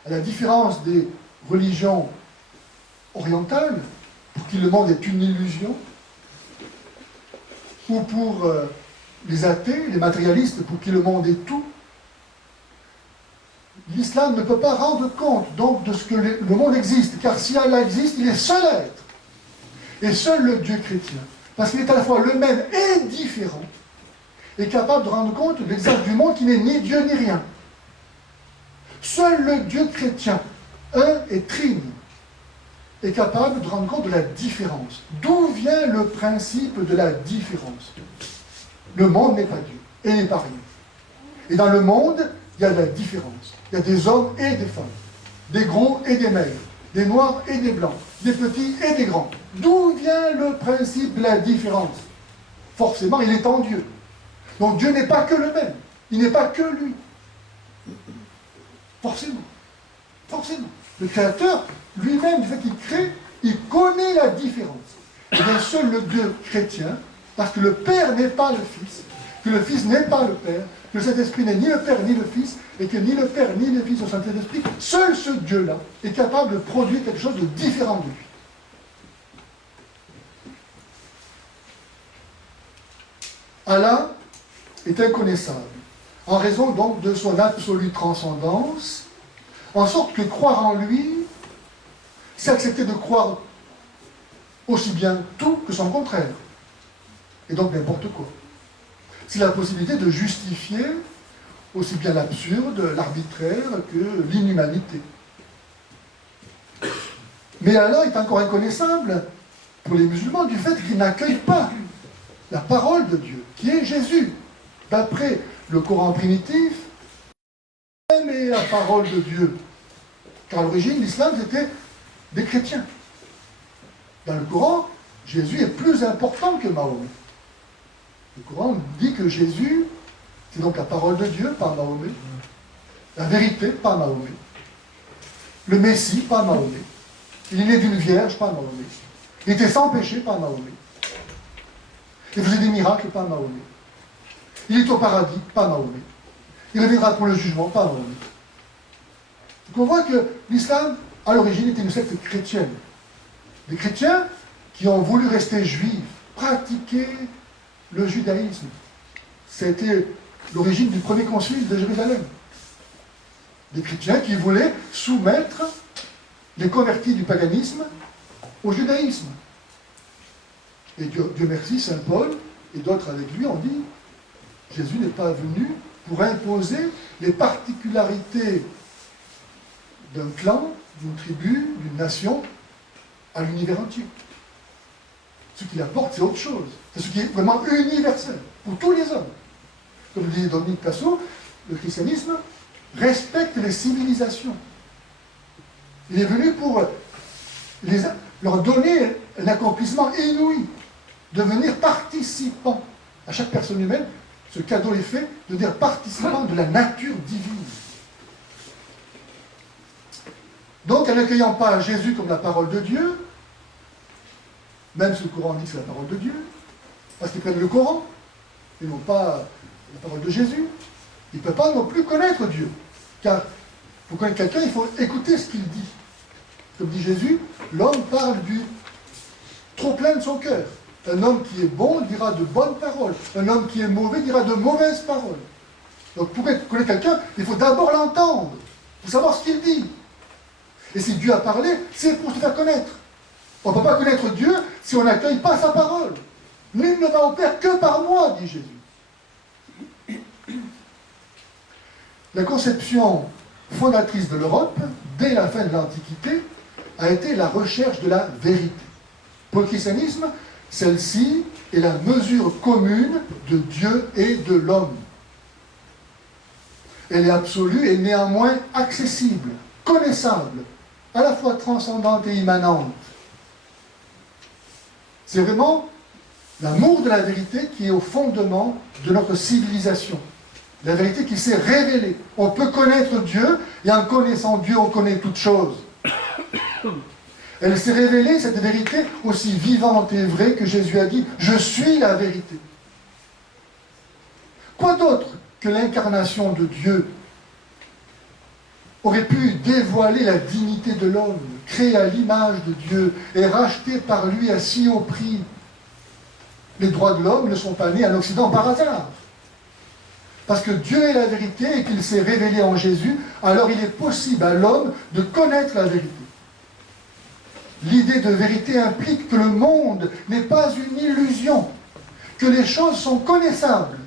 à la différence des religions orientales, pour qui le monde est une illusion, ou pour les athées, les matérialistes, pour qui le monde est tout, l'islam ne peut pas rendre compte donc de ce que le monde existe, car si Allah existe, il est seul à être. Et seul le Dieu chrétien, parce qu'il est à la fois le même et différent, est capable de rendre compte de l'existence du monde qui n'est ni Dieu ni rien. Seul le Dieu chrétien, un et trine, est capable de rendre compte de la différence. D'où vient le principe de la différence? Le monde n'est pas Dieu, et n'est pas rien. Et dans le monde, il y a de la différence. Il y a des hommes et des femmes, des gros et des maigres, des noirs et des blancs, des petits et des grands. D'où vient le principe de la différence? Forcément, il est en Dieu. Donc Dieu n'est pas que le même. Il n'est pas que lui. Forcément. Forcément. Le Créateur, lui-même, du fait qu'il crée, il connaît la différence. Et bien seul le Dieu chrétien, parce que le Père n'est pas le Fils, que le Fils n'est pas le Père, que le Saint-Esprit n'est ni le Père ni le Fils, et que ni le Père ni le Fils au Saint-Esprit, seul ce Dieu-là est capable de produire quelque chose de différent de lui. Allah est inconnaissable, en raison donc de son absolue transcendance, en sorte que croire en lui, c'est accepter de croire aussi bien tout que son contraire, et donc n'importe quoi. C'est la possibilité de justifier aussi bien l'absurde, l'arbitraire que l'inhumanité. Mais Allah est encore inconnaissable pour les musulmans du fait qu'ils n'accueillent pas la parole de Dieu, qui est Jésus. D'après le Coran primitif, même est la parole de Dieu. Car à l'origine, l'islam, c'était des chrétiens. Dans le Coran, Jésus est plus important que Mahomet. Le Coran dit que Jésus, c'est donc la parole de Dieu, pas Mahomet. La vérité, pas Mahomet. Le Messie, pas Mahomet. Il est né d'une vierge, pas Mahomet. Il était sans péché, pas Mahomet. Il faisait des miracles, pas Mahomet. Il est au paradis, pas Mahomet. Il reviendra pour le jugement, pas Mahomet. Donc on voit que l'islam, à l'origine, était une secte chrétienne. Des chrétiens qui ont voulu rester juifs, pratiquer le judaïsme. C'était l'origine du premier concile de Jérusalem. Des chrétiens qui voulaient soumettre les convertis du paganisme au judaïsme. Et Dieu merci, Saint Paul et d'autres avec lui ont dit, Jésus n'est pas venu pour imposer les particularités d'un clan, d'une tribu, d'une nation à l'univers entier. Ce qu'il apporte, c'est autre chose. C'est ce qui est vraiment universel pour tous les hommes. Comme le disait Dominique Cassot, le christianisme respecte les civilisations. Il est venu pour leur donner un accomplissement inouï, devenir participants. À chaque personne humaine, ce cadeau est fait de devenir participant de la nature divine. Donc, en n'accueillant pas Jésus comme la parole de Dieu, même si le Coran dit que c'est la parole de Dieu, parce qu'ils prennent le Coran, et non pas la parole de Jésus, ils ne peuvent pas non plus connaître Dieu. Car pour connaître quelqu'un, il faut écouter ce qu'il dit. Comme dit Jésus, l'homme parle du trop plein de son cœur. Un homme qui est bon dira de bonnes paroles. Un homme qui est mauvais dira de mauvaises paroles. Donc pour connaître quelqu'un, il faut d'abord l'entendre, pour savoir ce qu'il dit. Et si Dieu a parlé, c'est pour se faire connaître. On ne peut pas connaître Dieu si on n'accueille pas sa parole. Nul ne va au Père que par moi, dit Jésus. La conception fondatrice de l'Europe, dès la fin de l'Antiquité, a été la recherche de la vérité. Pour le christianisme, celle-ci est la mesure commune de Dieu et de l'homme. Elle est absolue et néanmoins accessible, connaissable, à la fois transcendante et immanente. C'est vraiment l'amour de la vérité qui est au fondement de notre civilisation. La vérité qui s'est révélée. On peut connaître Dieu, et en connaissant Dieu, on connaît toutes choses. Elle s'est révélée, cette vérité, aussi vivante et vraie que Jésus a dit « Je suis la vérité ». Quoi d'autre que l'incarnation de Dieu aurait pu dévoiler la dignité de l'homme, créé à l'image de Dieu et racheté par lui à si haut prix? Les droits de l'homme ne sont pas nés en Occident par hasard. Parce que Dieu est la vérité et qu'il s'est révélé en Jésus, alors il est possible à l'homme de connaître la vérité. L'idée de vérité implique que le monde n'est pas une illusion, que les choses sont connaissables.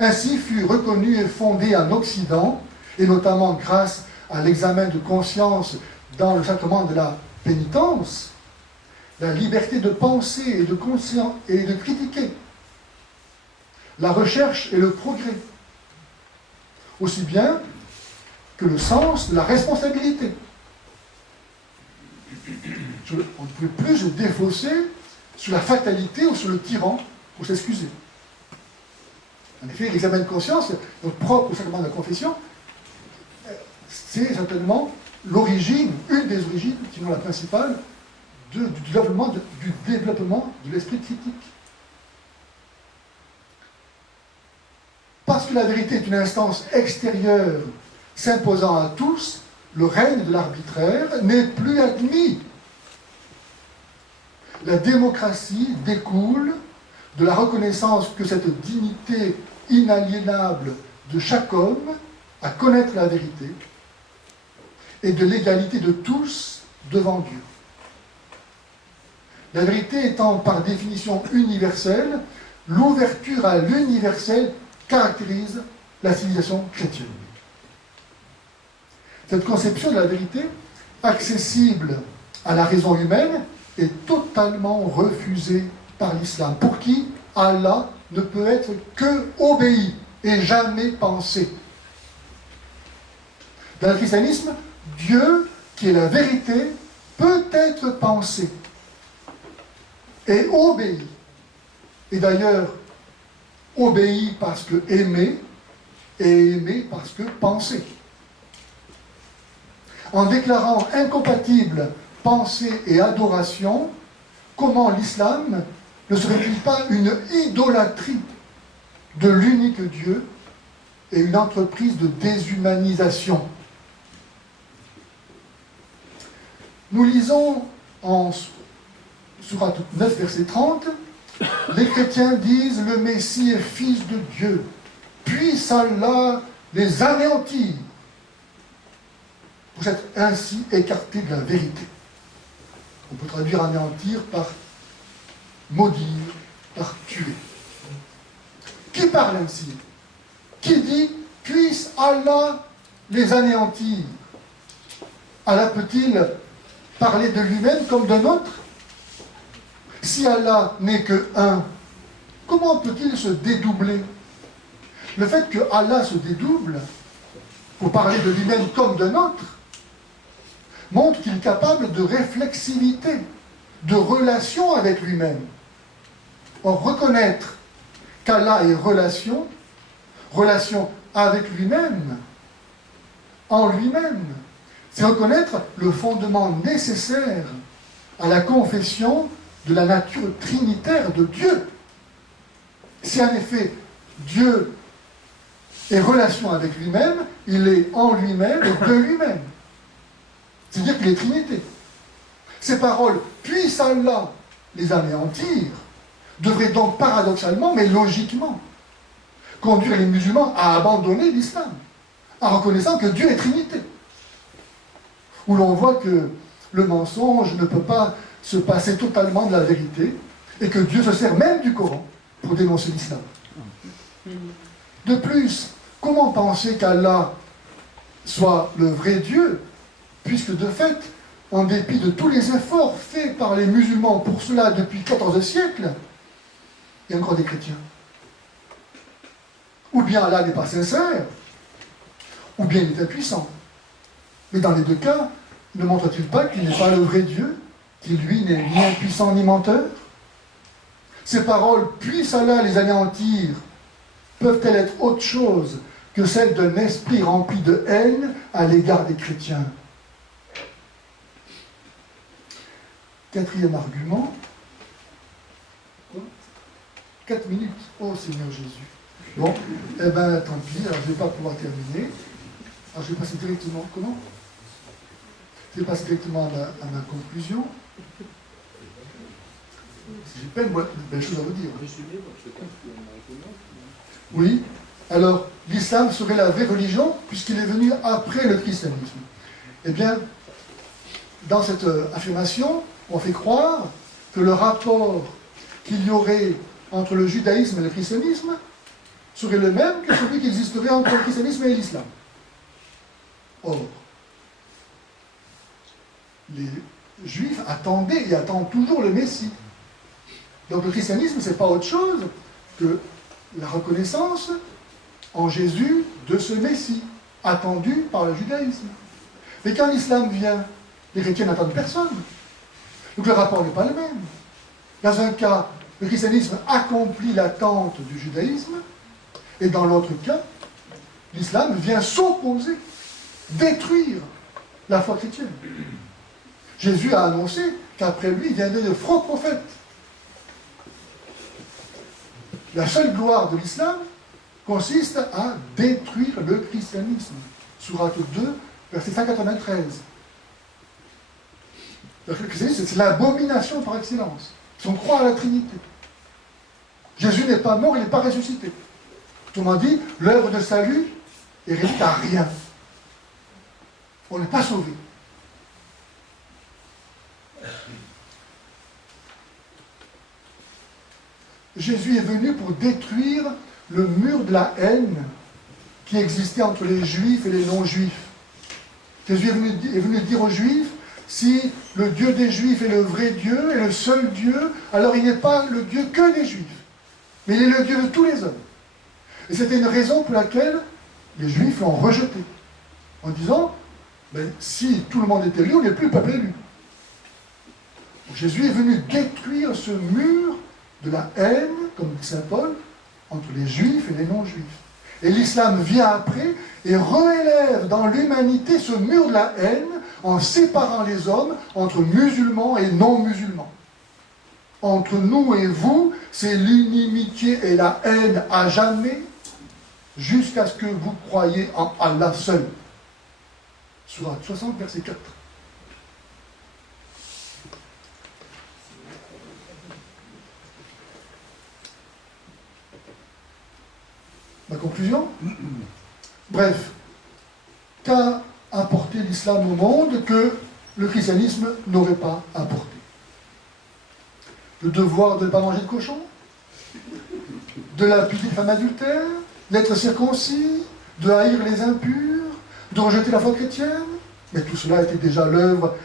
Ainsi fut reconnu et fondé en Occident, et notamment grâce à l'examen de conscience dans le sacrement de la pénitence, la liberté de penser et de conscience et de critiquer, la recherche et le progrès, aussi bien que le sens de la responsabilité. on ne pouvait plus se défausser sur la fatalité ou sur le tyran pour s'excuser. En effet, l'examen de conscience, notre propre sacrement de la confession, c'est certainement l'origine, une des origines, sinon la principale, du développement de l'esprit critique. Parce que la vérité est une instance extérieure s'imposant à tous, le règne de l'arbitraire n'est plus admis. La démocratie découle de la reconnaissance que cette dignité inaliénable de chaque homme à connaître la vérité et de l'égalité de tous devant Dieu. La vérité étant par définition universelle, l'ouverture à l'universel caractérise la civilisation chrétienne. Cette conception de la vérité, accessible à la raison humaine, est totalement refusée par l'islam, pour qui Allah ne peut être que obéi et jamais pensé. Dans le christianisme, Dieu, qui est la vérité, peut être pensé et obéi. Et d'ailleurs, obéi parce que aimé, et aimé parce que pensé. En déclarant incompatibles pensée et adoration, comment l'islam ne serait-il pas une idolâtrie de l'unique Dieu et une entreprise de déshumanisation? Nous lisons en Sourate 9, verset 30, les chrétiens disent le Messie est fils de Dieu, puisse Allah les anéantir, pour s'être ainsi écartés de la vérité. On peut traduire anéantir par maudire, par tuer. Qui parle ainsi? Qui dit puisse Allah les anéantir? Allah peut-il parler de lui-même comme d'un autre? Si Allah n'est que un, comment peut-il se dédoubler? Le fait que Allah se dédouble pour parler de lui-même comme d'un autre montre qu'il est capable de réflexivité, de relation avec lui-même. Or, reconnaître qu'Allah est relation avec lui-même, en lui-même, c'est reconnaître le fondement nécessaire à la confession de la nature trinitaire de Dieu. Si en effet Dieu est relation avec lui-même, il est en lui-même et de lui-même. C'est-à-dire qu'il est Trinité. Ces paroles, puisse Allah les anéantir, devraient donc paradoxalement, mais logiquement, conduire les musulmans à abandonner l'islam, en reconnaissant que Dieu est Trinité. Où l'on voit que le mensonge ne peut pas se passer totalement de la vérité, et que Dieu se sert même du Coran pour dénoncer l'islam. De plus, comment penser qu'Allah soit le vrai Dieu, puisque de fait, en dépit de tous les efforts faits par les musulmans pour cela depuis 14 siècles, il y a encore des chrétiens. Ou bien Allah n'est pas sincère, ou bien il est impuissant. Mais dans les deux cas, ne montre-t-il pas qu'il n'est pas le vrai Dieu, qui lui n'est ni impuissant ni menteur? Ces paroles, puisse Allah les anéantir, peuvent-elles être autre chose que celle d'un esprit rempli de haine à l'égard des chrétiens? Quatrième argument. 4 minutes. Oh Seigneur Jésus. Bon, eh bien tant pis, alors je ne vais pas pouvoir terminer. Alors je vais passer directement, comment? Je vais passer directement à ma conclusion. J'ai plein de belles choses à vous dire. Oui, alors l'islam serait la vraie religion puisqu'il est venu après le christianisme. Eh bien, dans cette affirmation, on fait croire que le rapport qu'il y aurait entre le judaïsme et le christianisme serait le même que celui qui existerait entre le christianisme et l'islam. Or, les juifs attendaient et attendent toujours le Messie. Donc le christianisme, ce n'est pas autre chose que la reconnaissance en Jésus de ce Messie, attendu par le judaïsme. Mais quand l'islam vient, les chrétiens n'attendent personne. Donc le rapport n'est pas le même. Dans un cas, le christianisme accomplit l'attente du judaïsme, et dans l'autre cas, l'islam vient s'opposer, détruire la foi chrétienne. Jésus a annoncé qu'après lui, il viendrait de faux prophètes. La seule gloire de l'islam consiste à détruire le christianisme. Sourate 2, verset 193. Le christianisme, c'est l'abomination par excellence. Si on croit à la Trinité. Jésus n'est pas mort, il n'est pas ressuscité. Autrement dit, l'œuvre de salut est réduite à rien. On n'est pas sauvé. Jésus est venu pour détruire le mur de la haine qui existait entre les juifs et les non-juifs. Jésus est venu dire aux juifs, si le Dieu des juifs est le vrai Dieu, et le seul Dieu, alors il n'est pas le Dieu que des juifs, mais il est le Dieu de tous les hommes. Et c'était une raison pour laquelle les juifs l'ont rejeté, en disant, ben, si tout le monde est élu, on n'est plus le peuple élu. Donc, Jésus est venu détruire ce mur de la haine, comme dit saint Paul, entre les juifs et les non-juifs. Et l'islam vient après et réélève dans l'humanité ce mur de la haine en séparant les hommes entre musulmans et non-musulmans. Entre nous et vous, c'est l'inimitié et la haine à jamais, jusqu'à ce que vous croyiez en Allah seul. Sourate 60, verset 4. Ma conclusion? Bref, qu'a apporté l'islam au monde que le christianisme n'aurait pas apporté? Le devoir de ne pas manger de cochon? De la pudeur des femmes adultères? D'être circoncis? De haïr les impurs? De rejeter la foi chrétienne? Mais tout cela était déjà l'œuvre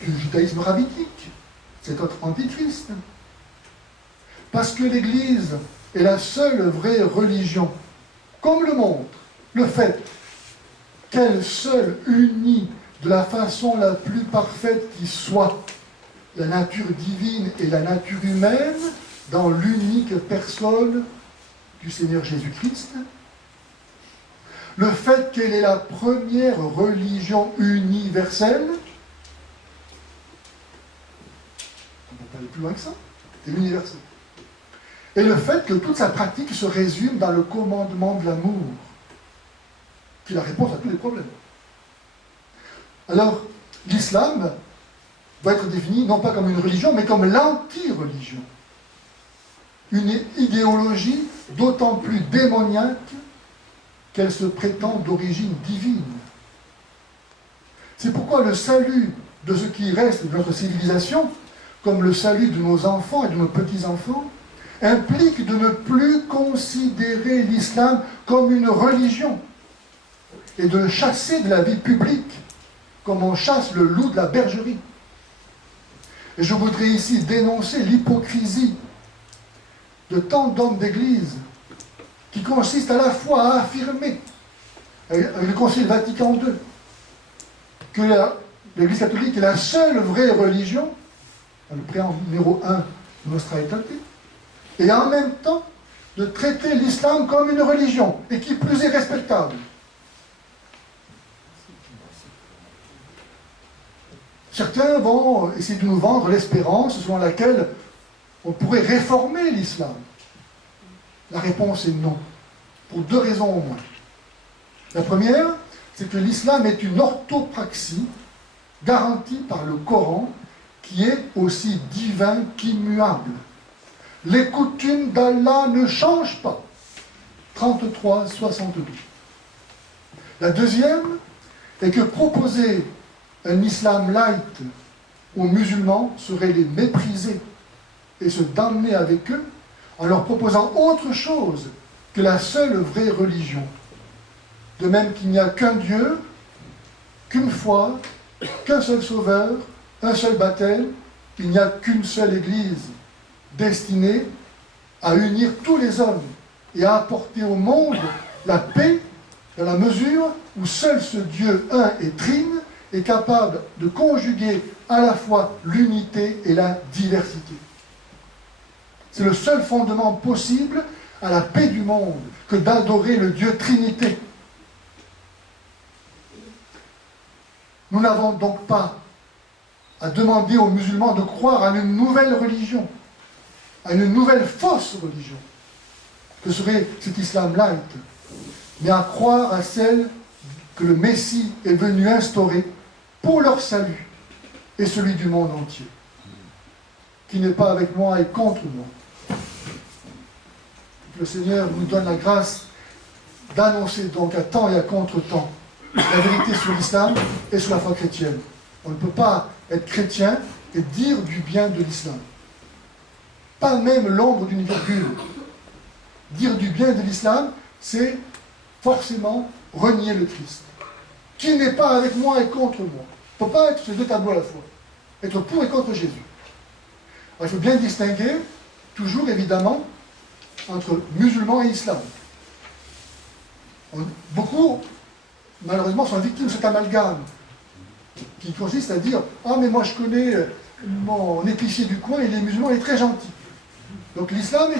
du judaïsme rabbinique. C'est notre antichrist. Parce que l'Église est la seule vraie religion, comme le montre le fait qu'elle seule unit de la façon la plus parfaite qui soit la nature divine et la nature humaine dans l'unique personne du Seigneur Jésus-Christ. Le fait qu'elle est la première religion universelle, on ne peut pas aller plus loin que ça, c'est universel. Et le fait que toute sa pratique se résume dans le commandement de l'amour, qui est la réponse à tous les problèmes. Alors, l'islam va être défini non pas comme une religion, mais comme l'anti-religion. Une idéologie d'autant plus démoniaque qu'elle se prétend d'origine divine. C'est pourquoi le salut de ce qui reste de notre civilisation, comme le salut de nos enfants et de nos petits-enfants, implique de ne plus considérer l'islam comme une religion et de le chasser de la vie publique comme on chasse le loup de la bergerie. Et je voudrais ici dénoncer l'hypocrisie de tant d'hommes d'église qui consiste à la fois à affirmer, avec le Concile Vatican II, que l'Église catholique est la seule vraie religion, dans le préambule numéro 1 de Nostra Aetate, et en même temps de traiter l'islam comme une religion, et qui plus est respectable. Certains vont essayer de nous vendre l'espérance selon laquelle on pourrait réformer l'islam. La réponse est non, pour deux raisons au moins. La première, c'est que l'islam est une orthopraxie garantie par le Coran, qui est aussi divin qu'immuable. Les coutumes d'Allah ne changent pas. 33, 62. La deuxième est que proposer un islam light aux musulmans serait les mépriser et se damner avec eux en leur proposant autre chose que la seule vraie religion. De même qu'il n'y a qu'un Dieu, qu'une foi, qu'un seul sauveur, un seul baptême, il n'y a qu'une seule Église destinée à unir tous les hommes et à apporter au monde la paix dans la mesure où seul ce Dieu un et trine est capable de conjuguer à la fois l'unité et la diversité. C'est le seul fondement possible à la paix du monde que d'adorer le Dieu Trinité. Nous n'avons donc pas à demander aux musulmans de croire à une nouvelle religion, à une nouvelle fausse religion, que serait cet islam light, mais à croire à celle que le Messie est venu instaurer pour leur salut et celui du monde entier, qui n'est pas avec moi et contre moi. Le Seigneur nous donne la grâce d'annoncer donc à temps et à contre-temps la vérité sur l'islam et sur la foi chrétienne. On ne peut pas être chrétien et dire du bien de l'islam. Pas même l'ombre d'une virgule. Dire du bien de l'islam, c'est forcément renier le Christ. Qui n'est pas avec moi et contre moi. Il ne peut pas être sur deux tableaux à la fois. Être pour et contre Jésus. Alors, il faut bien distinguer, toujours évidemment, entre musulmans et islam. Beaucoup, malheureusement, sont victimes de cet amalgame qui consiste à dire « Ah, mais moi je connais mon épicier du coin, il est musulman, il est très gentil. Donc l'islam,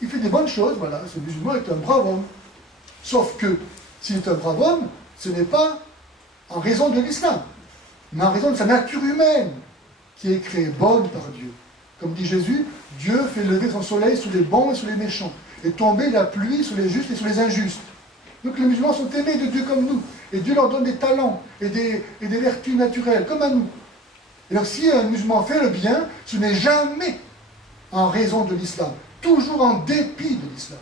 il fait des bonnes choses, voilà, ce musulman est un brave homme. » Sauf que, s'il est un brave homme, ce n'est pas en raison de l'islam, mais en raison de sa nature humaine, qui est créée bonne par Dieu. Comme dit Jésus, Dieu fait lever son soleil sur les bons et sur les méchants, et tomber la pluie sur les justes et sur les injustes. Donc les musulmans sont aimés de Dieu comme nous, et Dieu leur donne des talents et des vertus naturelles, comme à nous. Et donc si un musulman fait le bien, ce n'est jamais en raison de l'islam, toujours en dépit de l'islam.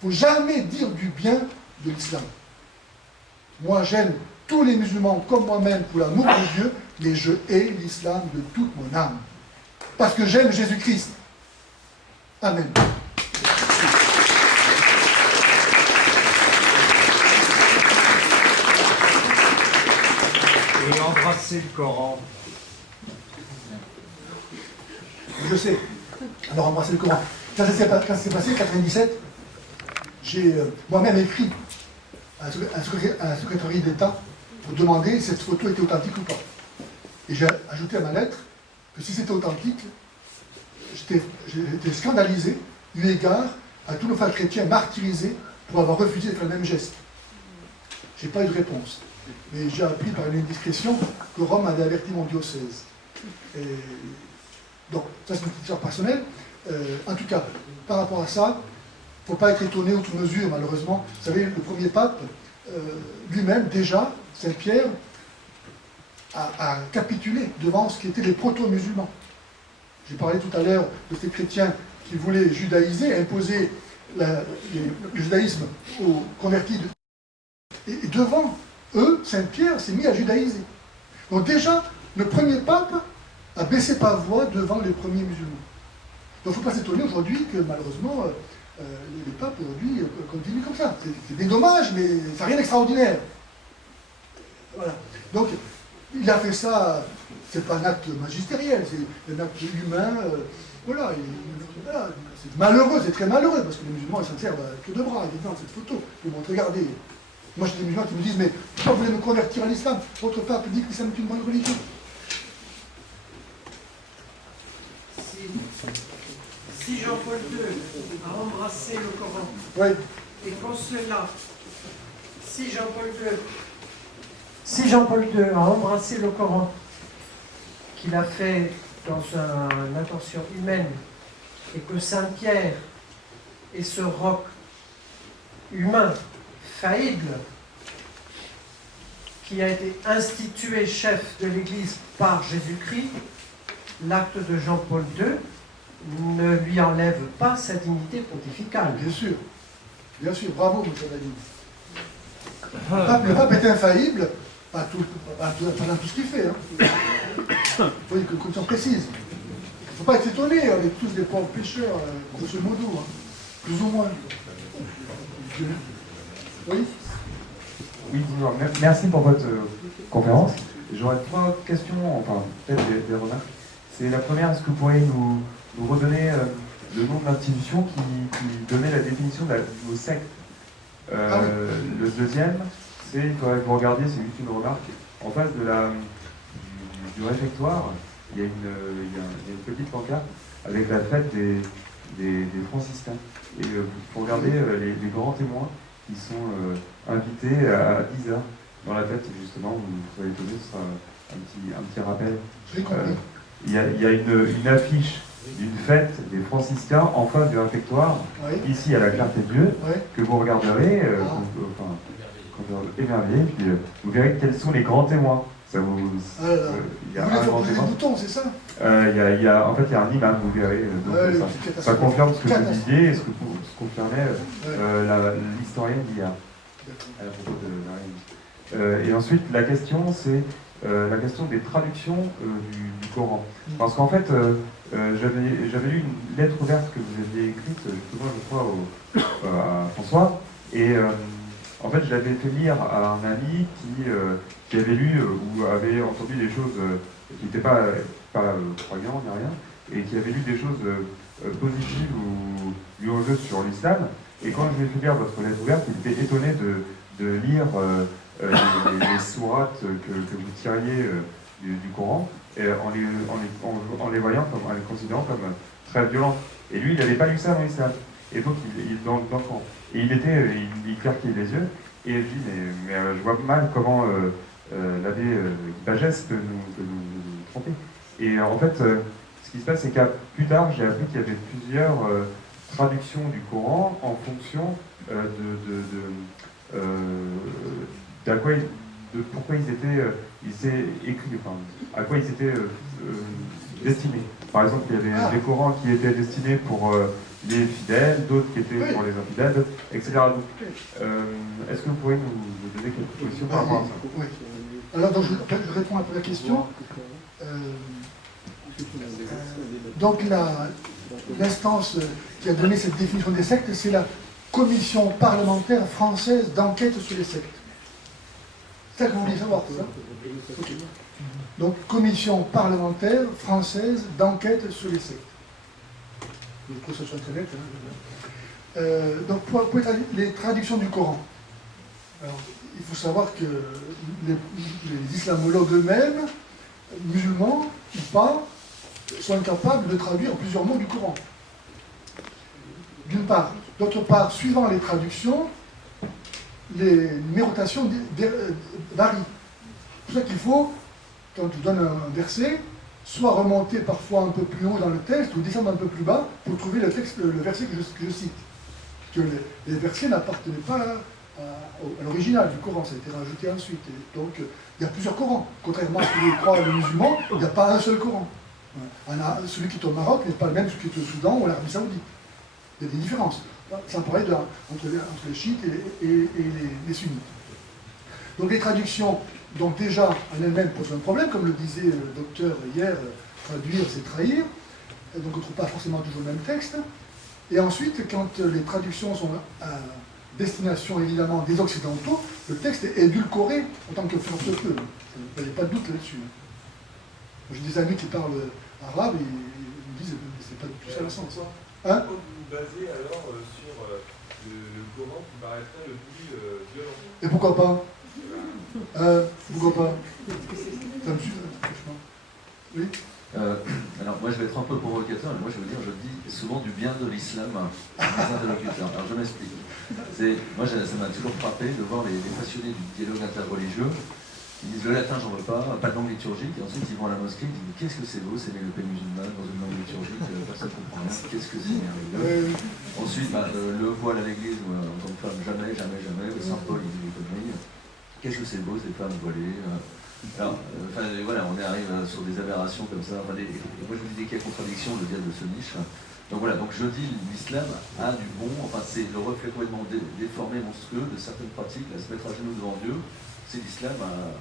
Il ne faut jamais dire du bien de l'islam. Moi j'aime tous les musulmans comme moi-même pour l'amour de Dieu, mais je hais l'islam de toute mon âme. Parce que j'aime Jésus-Christ. Amen. Et embrasser le Coran. Je sais. Alors embrasser le Coran. Quand ça s'est passé en 1997, j'ai moi-même écrit à la secrétaire d'État pour demander si cette photo était authentique ou pas. Et j'ai ajouté à ma lettre que si c'était authentique, j'étais scandalisé eu égard à tous nos frères chrétiens martyrisés pour avoir refusé de faire le même geste. Je n'ai pas eu de réponse. Mais j'ai appris par une indiscrétion que Rome avait averti mon diocèse. Et donc, ça c'est une petite histoire personnelle. En tout cas, par rapport à ça, il ne faut pas être étonné outre mesure, malheureusement. Vous savez, le premier pape, lui-même, déjà, Saint-Pierre, a capitulé devant ce qui étaient les proto-musulmans. J'ai parlé tout à l'heure de ces chrétiens qui voulaient judaïser, imposer le judaïsme aux convertis. Et devant eux, Saint-Pierre s'est mis à judaïser. Donc déjà, le premier pape a baissé par voix devant les premiers musulmans. Donc il ne faut pas s'étonner aujourd'hui que malheureusement, les papes aujourd'hui continuent comme ça. C'est des dommages, mais c'est rien d'extraordinaire. Voilà. Donc, il a fait ça, c'est pas un acte magistériel, c'est un acte humain. Voilà, c'est malheureux, c'est très malheureux, parce que les musulmans ils s'en servent que de bras, dans cette photo. Ils montrent, regardez. Moi j'ai des musulmans qui me disent, mais pourquoi vous voulez me convertir à l'islam? Votre pape dit que l'islam est une bonne religion. Si Jean-Paul II a embrassé le Coran, Oui. et qu'en cela, si Jean-Paul II a embrassé le Coran, qu'il a fait dans une intention humaine, et que Saint-Pierre est ce roc humain, faillible, qui a été institué chef de l'Église par Jésus-Christ, l'acte de Jean-Paul II ne lui enlève pas sa dignité pontificale. Bien sûr, bravo, M. David. Le pape est infaillible pendant tout ce qu'il fait. Il faut une conscience précise. Il ne faut pas être étonné, on est tous des pauvres pécheurs, grosso modo, plus ou moins. Oui. Oui, bonjour. Merci pour votre conférence. J'aurais trois questions, enfin peut-être des remarques. C'est la première, est-ce que vous pourriez nous redonner le nom de l'institution qui donnait la définition de vos sectes? Le deuxième, c'est, il faudrait que vous regardiez, c'est juste une remarque, en face de du réfectoire, il y a une petite pancarte avec la fête des franciscains. Et il faut regarder les grands témoins qui sont invités à 10h dans la fête, justement, vous serez étonnés, ce sera un petit rappel. Il y a une affiche d'une fête des franciscains en face du réfectoire, ici à la Clarté-de-Dieu, que vous regarderez, émerveillé, puis vous verrez quels sont les grands témoins. Ça vous, il y a un grand témoin. C'est ça? En fait, il y a un imam, vous verrez. Donc, ça confirme ce que vous disiez et ce que confirmait l'historienne d'hier à propos de la Reine. Et ensuite, la question, c'est la question des traductions du Coran. Parce qu'en fait, j'avais lu une lettre ouverte que vous aviez écrite, justement, je crois, à François, et en fait, je l'avais fait lire à un ami qui avait lu ou avait entendu des choses qui n'étaient pas croyants ni rien, et qui avait lu des choses positives ou glorieuses sur l'islam. Et quand je lui ai fait lire votre lettre ouverte, il était étonné de lire les sourates que vous tiriez du Coran, en les voyant, en les considérant comme très violentes. Et lui, il n'avait pas lu ça dans l'islam. Et donc, il dans le camp. Et il claquait les yeux. Et je dis, mais je vois mal comment l'abbé Bagès peut nous tromper. Et en fait, ce qui se passe, c'est qu'à plus tard, j'ai appris qu'il y avait plusieurs traductions du Coran en fonction de pourquoi ils étaient écrits, enfin, à quoi ils étaient destinés. Par exemple, il y avait des Corans qui étaient destinés pour les fidèles, d'autres qui étaient pour les infidèles, etc. Donc, est-ce que vous pourriez nous donner quelques positions par rapport à ça? Oui. Alors, donc, je réponds un peu à la question. Donc, l'instance qui a donné cette définition des sectes, c'est la Commission parlementaire française d'enquête sur les sectes. C'est ça que vous voulez savoir, c'est ça? Okay. Donc, Commission parlementaire française d'enquête sur les sectes. Je trouve ça sur Internet. Donc, pour les traductions du Coran. Alors, il faut savoir que les islamologues eux-mêmes, musulmans ou pas, sont incapables de traduire plusieurs mots du Coran. D'une part. D'autre part, suivant les traductions, les numérotations varient. C'est pour ça qu'il faut, quand on donne un verset, soit remonter parfois un peu plus haut dans le texte ou descendre un peu plus bas pour trouver le verset que je cite. Parce que les versets n'appartenaient pas à l'original du Coran, ça a été rajouté ensuite. Et donc, il y a plusieurs Corans. Contrairement à ce que croient les musulmans, il n'y a pas un seul Coran. Celui qui est au Maroc n'est pas le même que celui qui est au Soudan ou à l'Arabie Saoudite. Il y a des différences. Sans parler entre les chiites et les sunnites. Donc les traductions, donc déjà en elles-mêmes posent un problème, comme le disait le docteur hier, traduire c'est trahir, donc on ne trouve pas forcément toujours le même texte. Et ensuite, quand les traductions sont à destination évidemment des Occidentaux, le texte est édulcoré en tant que faire se peut. Il n'y a pas de doute là-dessus. J'ai des amis qui parlent arabe et ils me disent que c'est pas du tout ça le sens. Hein? Vous basez alors sur le Coran qui paraîtrait le plus violent. Et pourquoi pas? Pourquoi pas? Ça me suit, franchement. Oui. Alors moi je vais être un peu provocateur, mais moi je veux dire, je dis souvent du bien de l'islam à mes interlocuteurs. Alors je m'explique. Moi ça m'a toujours frappé de voir les passionnés du dialogue interreligieux. Ils disent le latin j'en veux pas de langue liturgique, et ensuite ils vont à la mosquée, ils disent qu'est-ce que c'est beau, c'est le paix musulman dans une langue liturgique, personne ne comprend rien, qu'est-ce que c'est merveilleux. Ensuite le voile à l'église, en tant que femme, jamais, Saint Paul il dit des conneries, qu'est-ce que c'est beau ces femmes voilées. Alors, voilà, on arrive sur des aberrations comme ça. Moi, je vous dis qu'il y a contradiction, le diable se niche. Donc voilà, donc je dis l'islam a du bon, enfin c'est le reflet complètement déformé, monstrueux de certaines pratiques. Là, se mettre à genoux devant Dieu, c'est l'islam a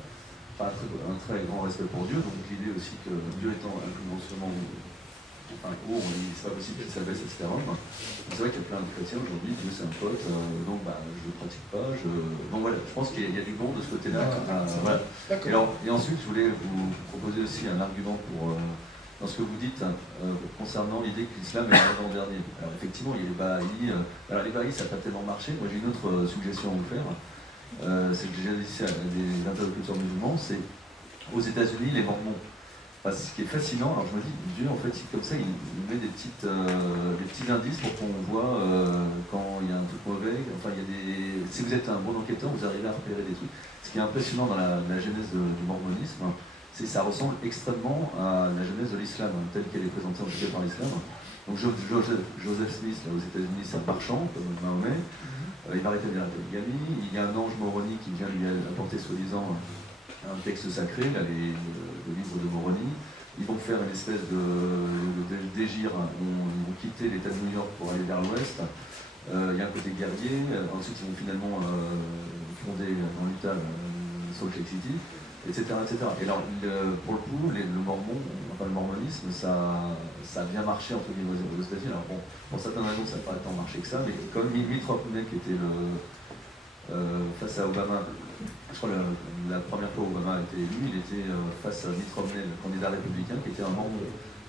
un très grand respect pour Dieu. Donc l'idée aussi que Dieu étant incommensurablement court, c'est pas possible qu'il s'abaisse, etc. C'est vrai qu'il y a plein de chrétiens aujourd'hui, Dieu c'est un pote, donc je ne pratique pas. Donc voilà, je pense qu'il y a du bon de ce côté-là. Voilà. Et ensuite, je voulais vous proposer aussi un argument dans ce que vous dites concernant l'idée que l'islam est avant-dernier. Alors effectivement, il y a les Bahaïs. Alors les Bahaïs, ça n'a pas tellement marché. Moi j'ai une autre suggestion à vous faire. C'est que j'ai déjà dit à des interlocuteurs musulmans, c'est aux États-Unis, les Mormons. Enfin, ce qui est fascinant, alors je me dis, Dieu, en fait, comme ça, il met des petits indices pour qu'on voit quand il y a un truc mauvais. Enfin, il y a si vous êtes un bon enquêteur, vous arrivez à repérer des trucs. Ce qui est impressionnant dans la genèse du mormonisme, c'est que ça ressemble extrêmement à la genèse de l'islam, telle qu'elle est présentée en tout cas par l'islam. Donc Joseph Smith, là, aux États-Unis, c'est un marchand, comme Mahomet. Il va rétablir la polygamie. Il y a un ange moroni qui vient lui apporter soi-disant un texte sacré, là, le livre de Moroni. Ils vont faire une espèce de dégir, ils vont quitter l'État de New York pour aller vers l'ouest. Il y a un côté guerrier. Ensuite, ils vont finalement fonder dans l'Utah Salt Lake City, etc., etc. Et alors, pour le coup, le mormonisme, ça a bien marché entre guillemets aux États-Unis. Alors bon, pour certaines raisons, ça n'a pas tant marché que ça, mais comme Mitt Romney, qui était face à Obama, je crois la première fois où Obama a été élu, il était face à Mitt Romney, le candidat républicain, qui était un mormon.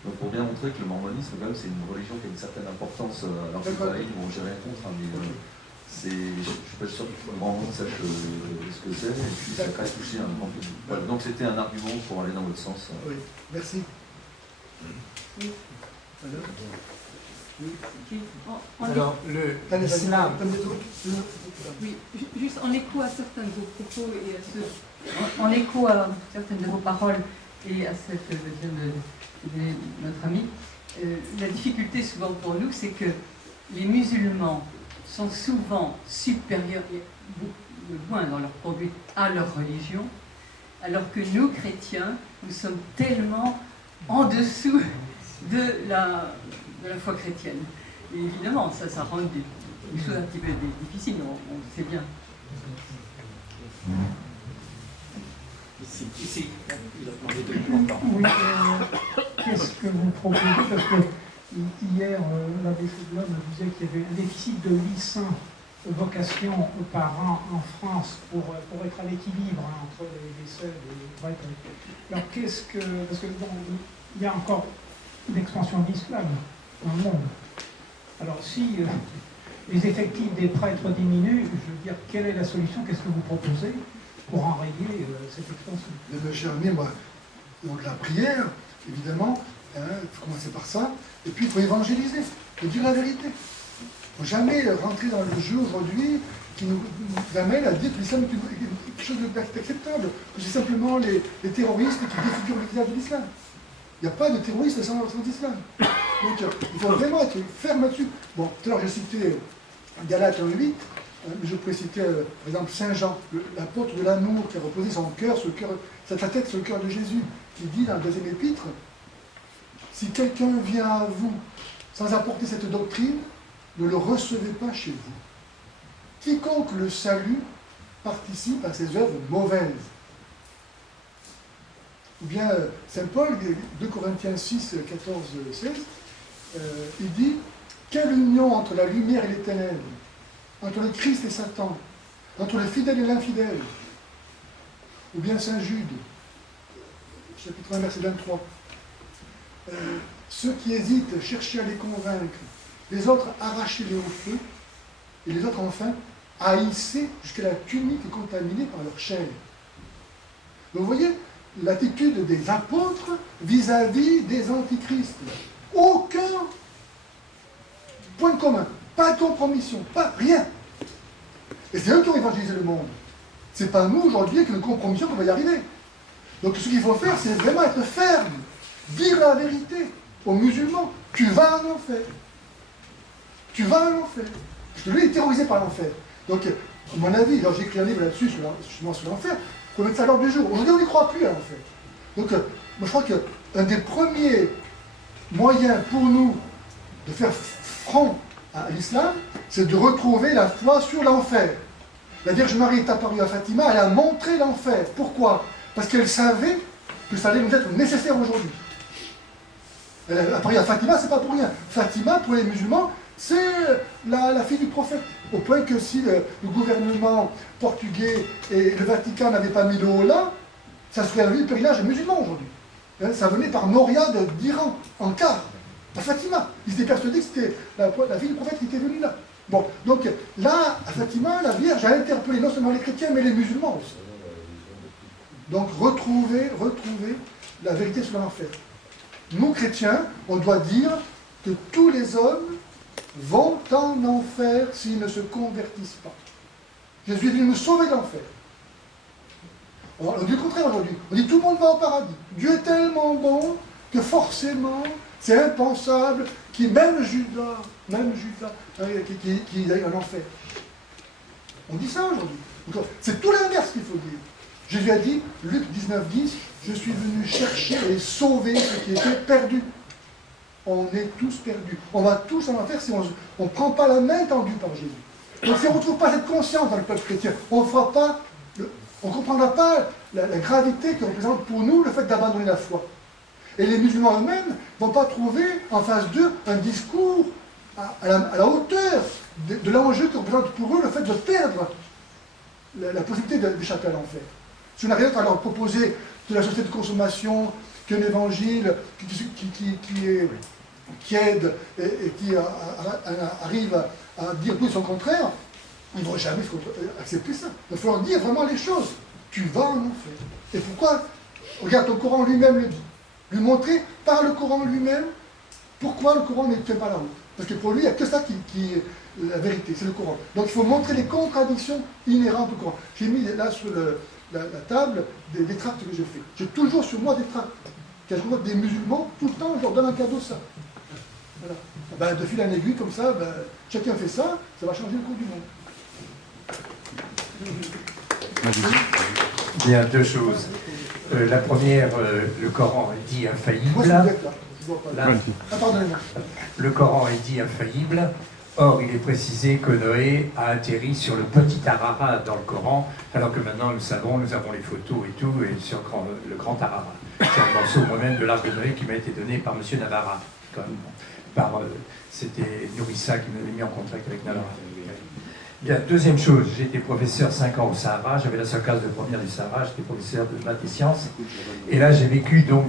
Donc pour bien montrer que le mormonisme, quand même, c'est une religion qui a une certaine importance. Alors c'est pareil, bon, j'ai rien contre, hein, mais je ne suis pas sûr que le grand monde sache ce que c'est, et puis ça va toucher un grand public. Voilà, donc c'était un argument pour aller dans votre sens. Oui, merci. Alors, l'islam, Oui, juste en écho à certains de vos propos et en écho à certaines de vos paroles et à cette de notre ami, la difficulté souvent pour nous, c'est que les musulmans sont souvent supérieurs, loin dans leur conduite, à leur religion, alors que nous, chrétiens, nous sommes tellement en dessous de la foi chrétienne. Et évidemment, ça rend des choses un petit peu difficiles, on le sait bien. Ici, il a demandé de Oui, qu'est-ce que vous proposez? Parce que hier, l'abbé Foudelin me disait qu'il y avait un déficit de 800 vocations par an en France pour être à l'équilibre entre les seuls et les prêtres. Alors qu'est-ce que... Parce que bon, il y a encore une expansion de l'islam dans le monde. Alors si les effectifs des prêtres diminuent, je veux dire, quelle est la solution? Qu'est-ce que vous proposez pour enrayer cette expansion? Mes chers amis, moi, donc la prière, évidemment, il faut commencer par ça, et puis il faut évangéliser, il faut dire la vérité. Il ne faut jamais rentrer dans le jeu aujourd'hui qui nous amène à dire que l'islam est quelque chose d'acceptable, que c'est simplement les terroristes qui défigurent le visage de l'islam. Il n'y a pas de terroristes sans l'islam. Donc il faut vraiment être ferme là-dessus. Bon, tout à l'heure j'ai cité Galates 1:8, mais je pourrais citer par exemple Saint Jean, l'apôtre de l'amour qui a reposé son cœur, sa tête sur le cœur de Jésus, qui dit dans le 2e épître, si quelqu'un vient à vous sans apporter cette doctrine, ne le recevez pas chez vous. Quiconque le salue participe à ses œuvres mauvaises. Ou bien Saint Paul, 2 Corinthiens 6, 14, 16, il dit « Quelle union entre la lumière et les ténèbres, entre le Christ et Satan, entre le fidèle et l'infidèle ?» Ou bien Saint Jude, chapitre 1, verset 23. Ceux qui hésitent, cherchez à les convaincre. Les autres, arrachez-les au feu. Et les autres, enfin, haïssez jusqu'à la tunique contaminée par leur chair. Donc vous voyez l'attitude des apôtres vis-à-vis des antichrists. Aucun point commun, pas de compromission, pas rien. Et c'est eux qui ont évangélisé le monde. C'est pas nous aujourd'hui avec une compromission qu'on va y arriver. Donc ce qu'il faut faire, c'est vraiment être ferme, dire la vérité aux musulmans. Tu vas en enfer. Tu vas en enfer. Parce que lui est terrorisé par l'enfer. Donc, à mon avis, j'ai écrit un livre là-dessus, justement sur l'enfer, il faut mettre ça à l'ordre du jour. Aujourd'hui, on n'y croit plus à l'enfer. Donc, moi je crois qu'un des premiers moyens pour nous de faire front à l'islam, c'est de retrouver la foi sur l'enfer. La Vierge Marie est apparue à Fatima, elle a montré l'enfer. Pourquoi? Parce qu'elle savait que ça allait nous être nécessaire aujourd'hui. Elle est apparue à Fatima, c'est pas pour rien. Fatima, pour les musulmans, c'est la fille du prophète. Au point que si le gouvernement portugais et le Vatican n'avaient pas mis le haut là, ça serait un lieu de pèlerinage musulman aujourd'hui. Ça venait par Noria d'Iran, en quart, à Fatima. Ils étaient persuadés que c'était la fille du prophète qui était venue là. Bon, donc là, à Fatima, la Vierge a interpellé non seulement les chrétiens, mais les musulmans aussi. Donc retrouver la vérité sur l'enfer. Nous, chrétiens, on doit dire que tous les hommes vont en enfer s'ils ne se convertissent pas. Jésus est venu nous sauver de l'enfer. On dit le contraire aujourd'hui. On dit tout le monde va au paradis. Dieu est tellement bon que forcément, c'est impensable même Judas, qui aille en enfer. On dit ça aujourd'hui. C'est tout l'inverse qu'il faut dire. Jésus a dit, Luc 19,10, je suis venu chercher et sauver ce qui était perdu. On est tous perdus. On va tous en enfer si on ne prend pas la main tendue par Jésus. Donc si on ne retrouve pas cette conscience dans le peuple chrétien, on ne comprendra pas la gravité que représente pour nous le fait d'abandonner la foi. Et les musulmans eux-mêmes ne vont pas trouver en face d'eux un discours à la hauteur de l'enjeu que représente pour eux le fait de perdre la possibilité d'échapper à l'enfer. Si on n'a rien à leur proposer de la société de consommation, qu'un évangile qui aide et qui arrive à dire tout et son contraire, ils ne vont jamais accepter ça. Il faut leur dire vraiment les choses. Tu vas en enfer. Et pourquoi? Regarde, le Coran lui-même le dit. Lui montrer par le Coran lui-même pourquoi le Coran ne tient pas la route. Parce que pour lui, il n'y a que ça qui est la vérité, c'est le Coran. Donc il faut montrer les contradictions inhérentes au Coran. J'ai mis là sur la table des tracts que je fais. J'ai toujours sur moi des tracts. Quand je rencontre des musulmans, tout le temps, je leur donne un cadeau ça. Voilà. Ben, de fil en aiguille, comme ça, chacun fait ça, ça va changer le cours du monde. Bien, deux choses. La première, le Coran est dit infaillible. Moi, là, pardonnez-moi. Le Coran est dit infaillible. Or, il est précisé que Noé a atterri sur le petit Ararat dans le Coran, alors que maintenant, nous savons, nous avons les photos et tout, et sur le grand Ararat. C'est un morceau moi-même de l'arc de Noé qui m'a été donné par M. Navarra. C'était Nourissa qui m'avait mis en contact avec Navarra. Bien, deuxième chose, j'ai été professeur 5 ans au Sahara, j'avais la seule classe de première du Sahara, j'étais professeur de maths et sciences, et là j'ai vécu donc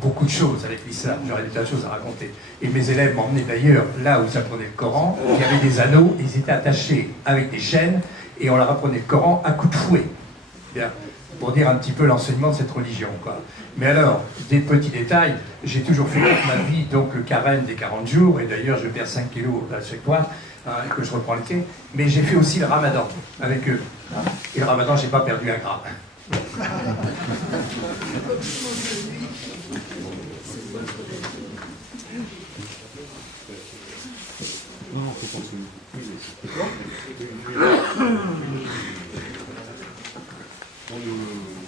beaucoup de choses avec l'islam, j'aurais des tas de choses à raconter. Et mes élèves m'emmenaient d'ailleurs là où ils apprenaient le Coran, il y avait des anneaux, ils étaient attachés avec des chaînes, et on leur apprenait le Coran à coups de fouet. Bien, pour dire un petit peu l'enseignement de cette religion, quoi. Mais alors, des petits détails, j'ai toujours fait toute ma vie donc le carême des 40 jours, et d'ailleurs je perds 5 kilos à chaque fois, que je reprends l'été, mais j'ai fait aussi le ramadan avec eux. Et le ramadan, j'ai pas perdu un gramme.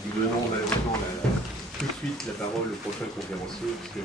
Nous donnons malheureusement tout de suite la parole au prochain conférencier, puisque